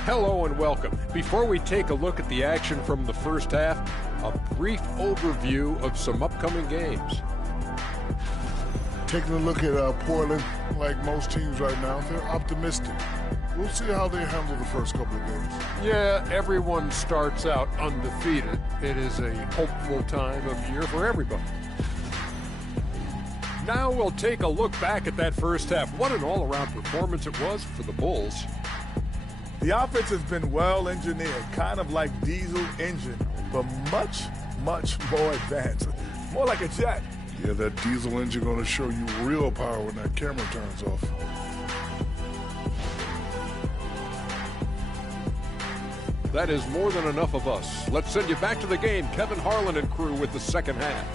Hello and welcome. Before we take a look at the action from the first half, a brief overview of some upcoming games. Taking a look at Portland, like most teams right now, they're optimistic. We'll see how they handle the first couple of games. Yeah, everyone starts out undefeated, it is a hopeful time of year for everybody. Now we'll take a look back at that first half. What an all-around performance it was for the Bulls. The offense has been well engineered, kind of like diesel engine, but much, much more advanced. More like a jet. Yeah, that diesel engine going to show you real power when that camera turns off. That is more than enough of us. Let's send you back to the game. Kevin Harlan and crew with the second half.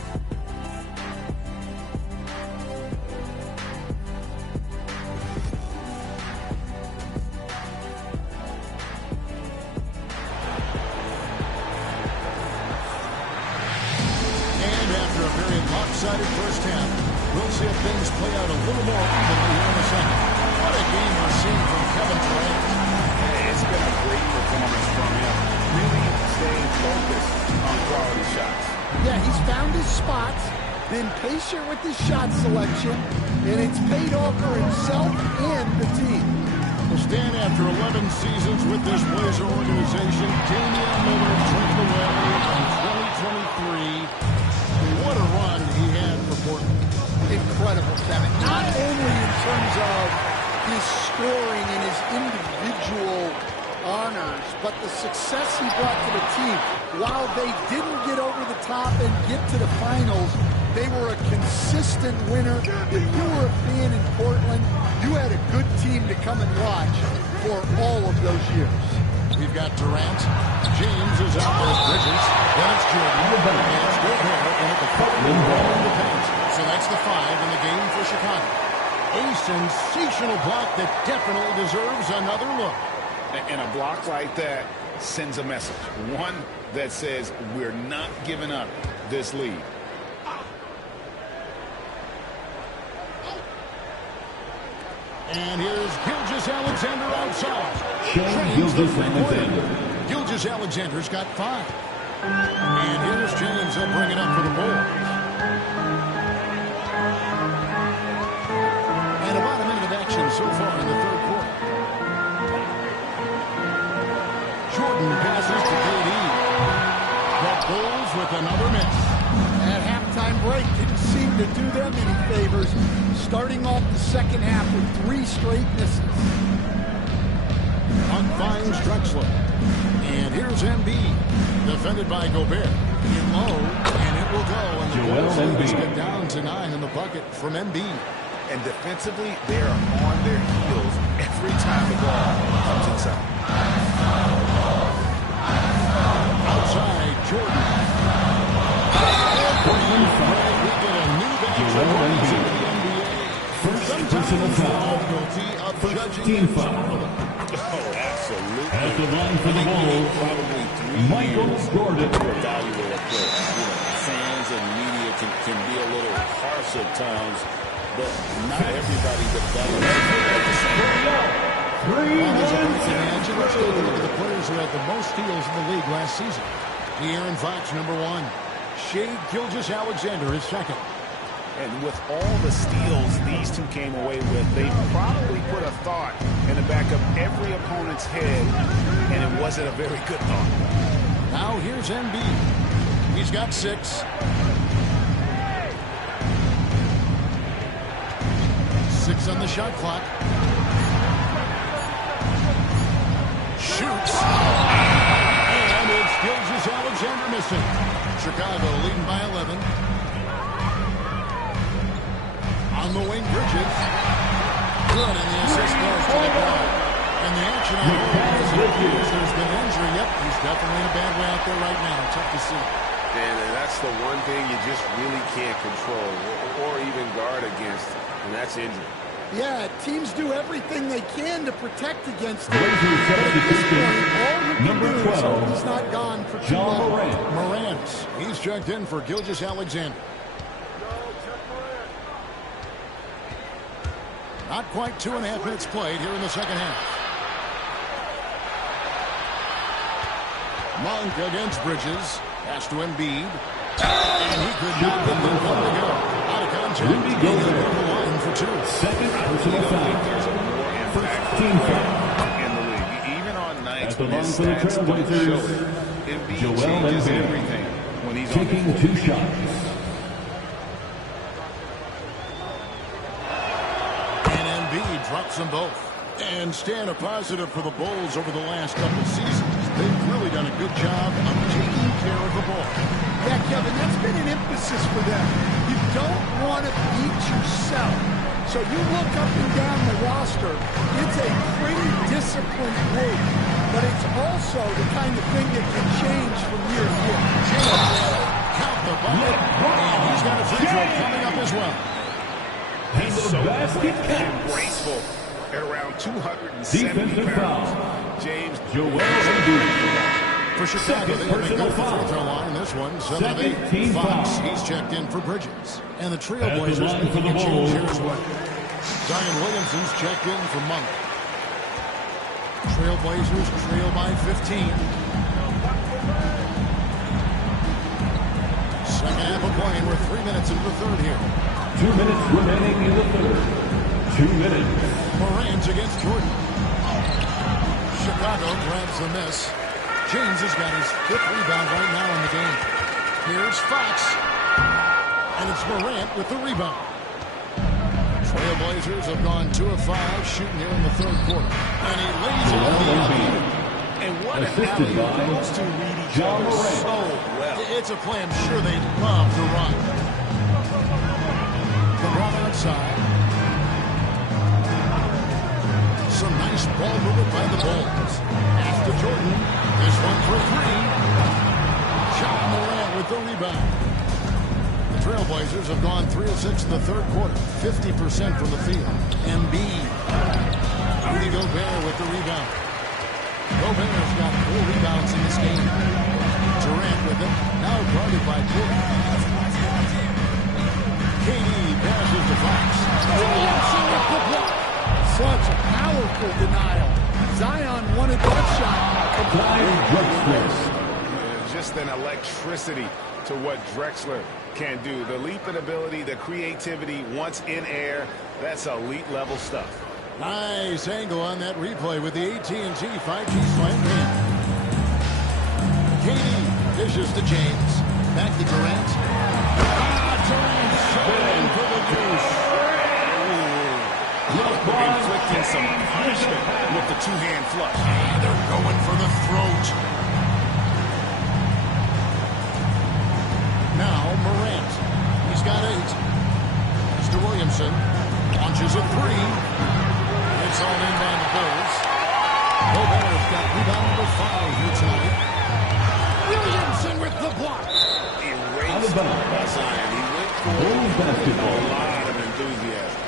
Lopsided first half. We'll see if things play out a little more evenly here in the second. What a game we're seeing from Kevin Durant. It's been a great performance from him. Really staying focused on quality shots. Yeah, he's found his spots, been patient with his shot selection, and it's paid off for himself and the team. We'll stand after 11 seasons with this Blazer organization. Damian Lillard traded away in 2023. What a run he had for Portland. Incredible, Kevin. Not only in terms of his scoring and his individual honors, but the success he brought to the team. While they didn't get over the top and get to the finals, they were a consistent winner. If you were a fan in Portland, you had a good team to come and watch for all of those years. We've got Durant. James is out there. Bridges. Then it's Jordan. And it's Gobert. And at the foot, in the paint. So that's the 5 in the game for Chicago. A sensational block that definitely deserves another look. And a block like that sends a message. One that says we're not giving up this lead. And here's Gilgeous-Alexander outside. Gilgeous-Alexander's got 5. And here's James. He'll bring it up for the Bulls. And about a minute of action so far in the third quarter. Jordan passes to KD. The Bulls with another miss. That halftime break didn't seem to do them any favors. Starting off the second half with 3 straight misses. Hunt finds Drexler. And here's Embiid. Defended by Gobert. In low, and it will go. And the Bulls get down to 9 in the bucket from Embiid. And defensively, they are on their heels every time the ball comes inside. Outside, Jordan. We get a new batch of runs in the NBA. First personal foul. Guilty of First team foul. Oh, absolutely. At the line for the Bulls, probably 3 Michael years Jordan. to evaluate a player. Fans and media can be a little harsh at times, but not everybody develops at the same time. Let's take a look at the players who had the most steals in the league last season. De'Aaron Fox, number 1. Shai Gilgeous-Alexander is second. And with all the steals these two came away with, they probably put a thought in the back of every opponent's head, and it wasn't a very good thought. Now here's Embiid. He's got 6. 6 on the shot clock. Shoots. And it's Gilgeous-Alexander missing. Chicago leading by 11. On the wing, Bridges. Good, and the assist goes to LeBron. And the action on the there's been injury. Yep, he's definitely in a bad way out there right now. Tough to see. And that's the one thing you just really can't control or even guard against, and that's injury. Yeah, teams do everything they can to protect against it. But at this point, all you can do is hope he's not gone for too long. Morant. He's checked in for Gilgeous-Alexander. Not quite 2.5 minutes played here in the second half. Monk against Bridges. Pass to Embiid. And he could not get the one to go. Out of contact. He's on the line for 2. Second personal foul. First team foul. In the league, even on nights At the when line his for the stats don't show Trailblazers, it, Embiid changes everything when he's on the taking floor. 2 shots. And Embiid drops them both. And staying a positive for the Bulls over the last couple seasons. They've really done a good job of taking care of the ball. Yeah, Kevin, that's been an emphasis for them. You don't want to beat yourself. So you look up and down the roster, it's a pretty disciplined group. But it's also the kind of thing that can change from year to year. Count the bucket. And he's got a free throw coming up as well. He's so quick and graceful at around 270 pounds. James For Chicago, they make go to the free throw line. This one, 7 of 8. Fox, he's checked in for Bridges. And the Trailblazers making a change here as well. Zion Williamson's checked in for Monk. Trailblazers trail by 15. Second half of play. We're 3 minutes into the third here. 2 minutes remaining in the third. 2 minutes. Morant's against Jordan. Chicago grabs the miss. James has got his 5th rebound right now in the game. Here's Fox. And it's Morant with the rebound. Trailblazers have gone 2 of 5 shooting here in the third quarter. And he lays it in the alley. And what an alley. Those two read each other so well. It's a play I'm sure they'd love to run. LeBron outside. Some nice ball movement by the Bulls. Pass to Jordan. This one for 3. John Morant with the rebound. The Trailblazers have gone 3 of 6 in the third quarter. 50% from the field. Embiid. Rudy Gobert with the rebound. Gobert's got 4 rebounds in this game. Durant with it. Now guarded by Jordan. KD passes to Fox. Williamson with the block. Such a powerful denial. Zion wanted that shot. Just an electricity to what Drexler can do. The leaping ability, the creativity once in air, that's elite level stuff. Nice angle on that replay with the AT&T 5G slam game. KD dishes to James. Back to Durant. Durant showing for the deuce. Inflicting some punishment with the 2-hand flush. And they're going for the throat. Now Morant. He's got 8. Mr. Williamson launches a 3. It's all in by the Bulls. Gobert's got rebound number 5 here tonight. Williamson with the block. Erased by Zion. He went for a lot of enthusiasm.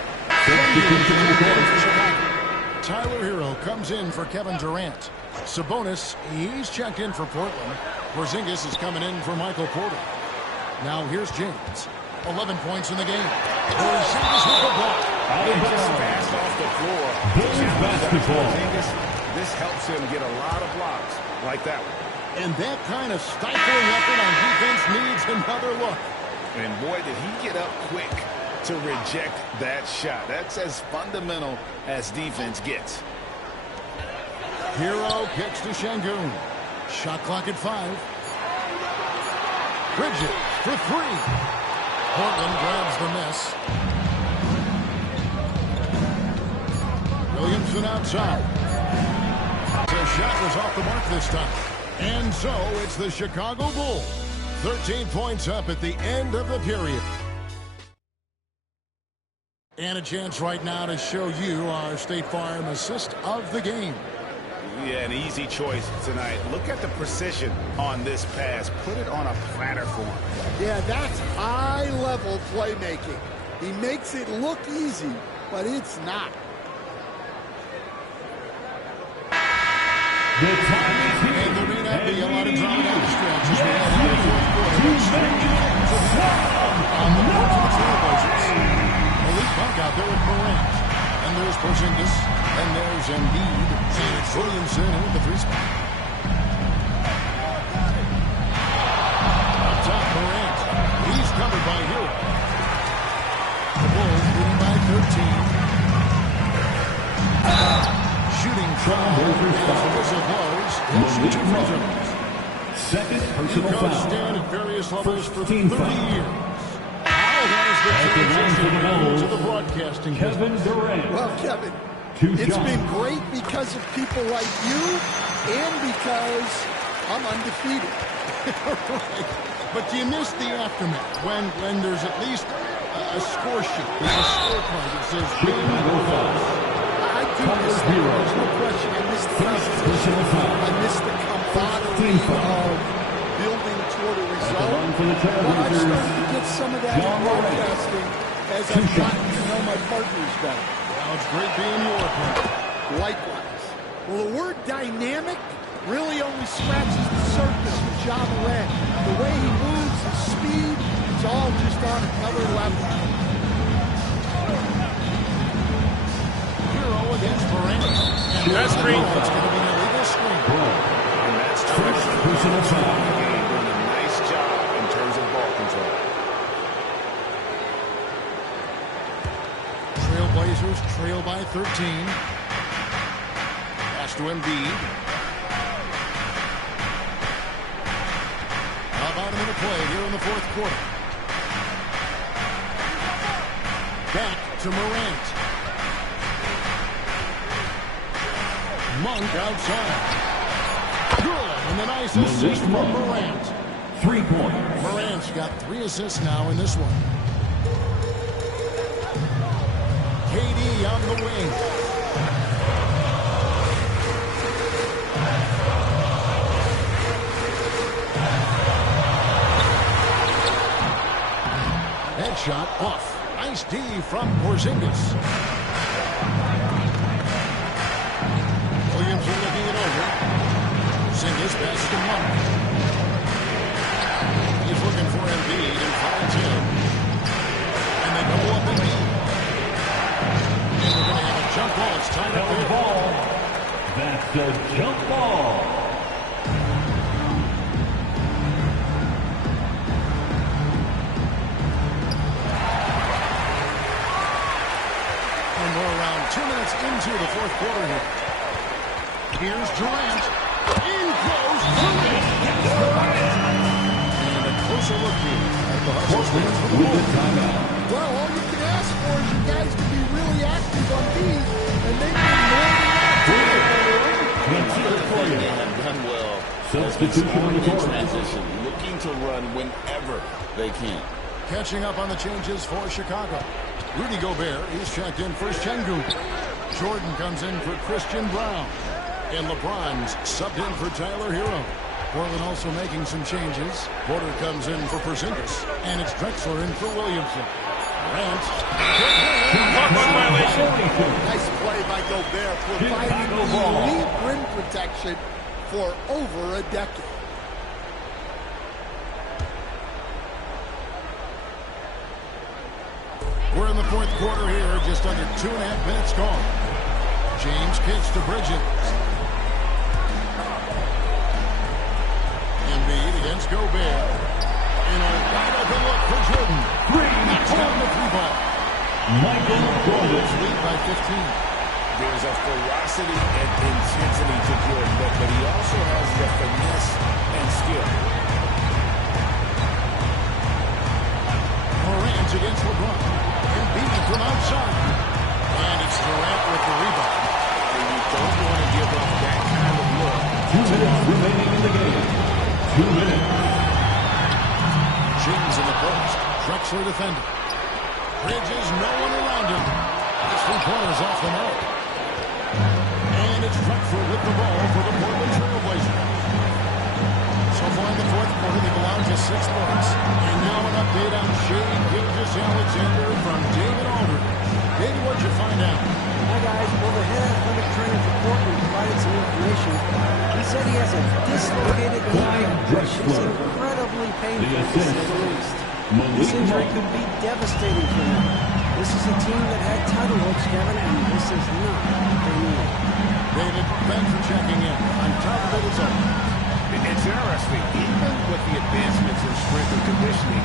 Tyler Hero comes in for Kevin Durant. Sabonis, he's checked in for Portland. Porzingis is coming in for Michael Porter. Now here's James. 11 points in the game. Porzingis with the block. Fast off the floor. Basketball. This helps him get a lot of blocks like that one. And that kind of stifling effort on defense needs another look. And boy, did he get up quick to reject that shot. That's as fundamental as defense gets. Hero kicks to Şengün. Shot clock at 5. Bridges for 3. Portland grabs the miss. Williamson outside. The shot was off the mark this time. And so it's the Chicago Bulls. 13 points up at the end of the period. And a chance right now to show you our State Farm assist of the game. Yeah, an easy choice tonight. Look at the precision on this pass. Put it on a platter for him. Yeah, that's high-level playmaking. He makes it look easy, but it's not. The time is here. And there may not be a lot of drama down the stretch as we head into the fourth quarter. On the board for the Trailblazers. Malik Monk out there with Morant. And there's Porzingis. And there's Embiid. And it's Williamson in the 3 spot. Up top, Morant. He's covered by Hero. The Bulls leading by 13. Shooting from the whistle blows. He'll shoot 2 free throws. Second You personal coached foul. Stan at various levels for 30 team foul. years. How has the transition to the broadcasting Kevin business? Durant. Well, Kevin, Two it's shots. been great because of people like you and because I'm undefeated. Right. But do you miss the aftermath when there's at least a score sheet? There's a scorecard that says win or lose. I do miss that. There's no question. I miss the competition. I miss the camaraderie of building toward a result. But I've started to get some of that in broadcasting as I've gotten to know my partners better. Well, it's great being your opponent. Likewise. Well, the word dynamic really only scratches the surface with Ja Morant. The way he moves, his speed, it's all just on another level. Hero against Morant. And that's screen. It's going to be an illegal screen. And that's terrific. Personal foul. Doing a nice job in terms of ball control. Trailblazers trail by 13. Pass to Embiid. About a minute play here in the fourth quarter. Back to Morant. Monk outside. Good. And a nice assist from Morant. 3 points. Morant's got 3 assists now in this one. KD on the wing. Headshot off. Nice D from Porzingis. Williamson looking it over. Porzingis passes to Monk. He's looking for Embiid and finds him. And they double up Embiid. And we're going to have a jump ball. It's tied up there. Ball. That's a jump ball. And we're around 2 minutes into the fourth quarter here. Here's Durant. In close. And a closer look here at the Hustlers for the ball. Well, all you can ask for is you guys to be really active on these, and they've been more than They have done well. Substitution in transition, looking to run whenever they can. Catching up on the changes for Chicago. Rudy Gobert is checked in for Şengün. Jordan comes in for Christian Brown. And LeBron's subbed in for Tyler Hero. Portland also making some changes. Porter comes in for Porzingis. And it's Drexler in for Williamson. Grant. Nice play by Gobert, providing elite rim protection for over a decade. We're in the fourth quarter here, just under 2.5 minutes gone. James kicks to Bridges. Embiid against Gobert. And a wide open look for Jordan. Knocks down the 3-ball. Michael Jordan. Lead by 15. There's a ferocity and intensity to Jordan, but he also has the finesse and skill. Morant against LeBron. Embiid from outside. And it's Durant with the rebound. And you don't want to give up that kind of look. 2 minutes remaining in the game. 2 minutes. James in the post. Drexler defending. Bridges, no one around him. This 3-pointer's off the mark. And it's Drexler with the ball for the Portland Trailblazers. So far in the fourth quarter, they belong to 6 points. And now an update on Shai Gilgeous-Alexander from David Aldridge. David, what'd you find out? Hi, guys. Well, the head athletic trainer for Portland provided some information. He said he has a dislocated knee, which is incredibly painful, to say the least. This injury could be devastating for them. This is a team that had title hopes, Kevin, and this is not what they need. David, thanks for checking in. On top of it, it's over. It's interesting. Even with the advancements in strength and conditioning,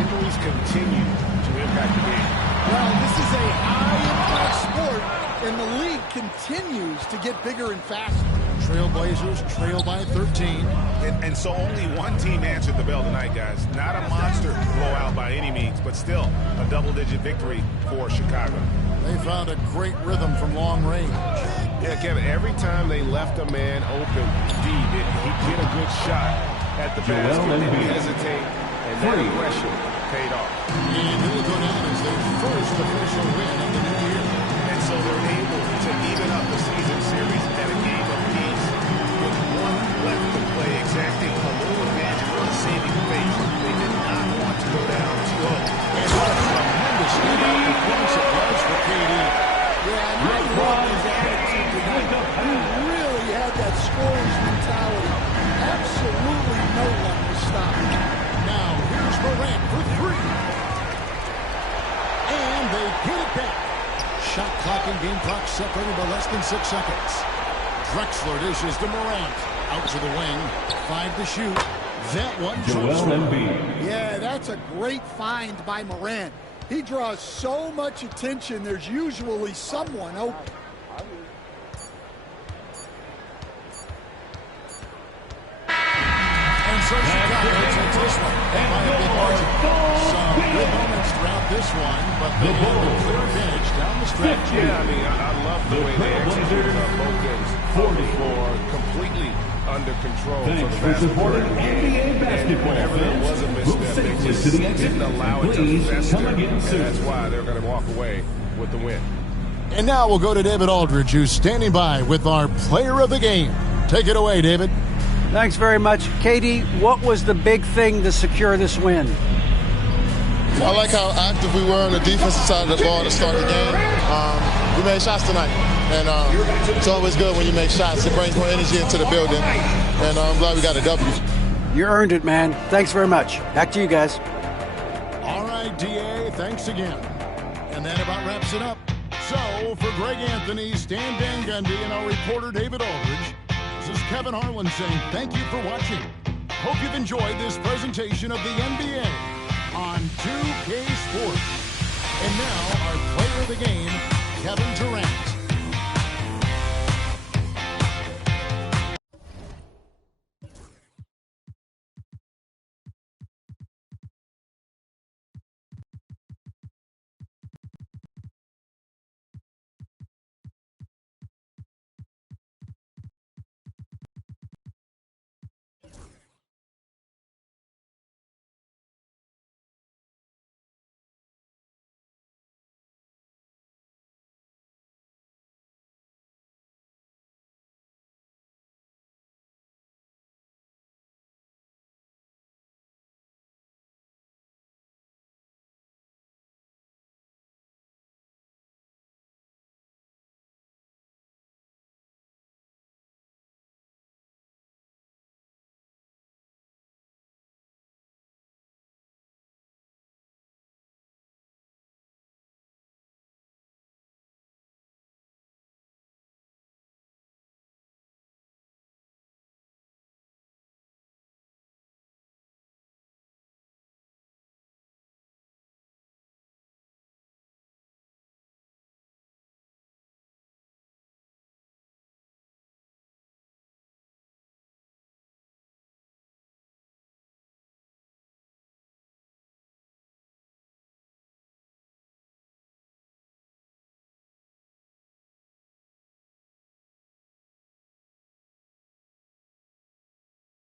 injuries continue to impact the game. Well, this is a high-impact sport, and the league continues to get bigger and faster. Trailblazers trail by 13. And so only one team answered the bell tonight, guys. Not a monster blowout by any means, but still a double-digit victory for Chicago. They found a great rhythm from long range. Yeah, Kevin, every time they left a man open deep, he'd get a good shot at the basket, didn't hesitate, and that aggression paid off. And it will go down as their first official win of the new year. And so they're able to even up the season series at a game of peace with one left to play, exacting a little advantage and really saving face. They did not want to go down 2-0. And what a tremendous standout performance it was for KD. Yeah, and I love his attitude tonight. He really had that scorer's mentality. Absolutely no one was stopping. Now, here's Morant for three. And they get it back. Shot clock and game clock separated by less than 6 seconds. Drexler dishes to Morant. Out to the wing. 5 to shoot. That one jumps. Yeah, that's a great find by Morant. He draws so much attention, there's usually someone open. And so Chicago takes this one by a big margin. Some good moments throughout this one, but they have a clear advantage down the stretch. Yeah, I mean, I love the way they executed on both ends of the floor, completely under control for the vast majority of the game. And whenever there was a misstep, they just didn't allow it to fester, and that's why they're going to walk away with the win. And now we'll go to David Aldridge, who's standing by with our player of the game. Take it away, David. Thanks very much. KD, what was the big thing to secure this win? I like how active we were on the defensive side of the ball to start the game. We made shots tonight, and it's always good when you make shots. It brings more energy into the building, and I'm glad we got a W. You earned it, man. Thanks very much. Back to you guys. All right, DA, thanks again. And that about wraps it up. So, for Greg Anthony, Stan Van Gundy, and our reporter David Aldridge, this is Kevin Harlan saying thank you for watching. Hope you've enjoyed this presentation of the NBA on 2K Sports. And now, our player of the game, Kevin Durant.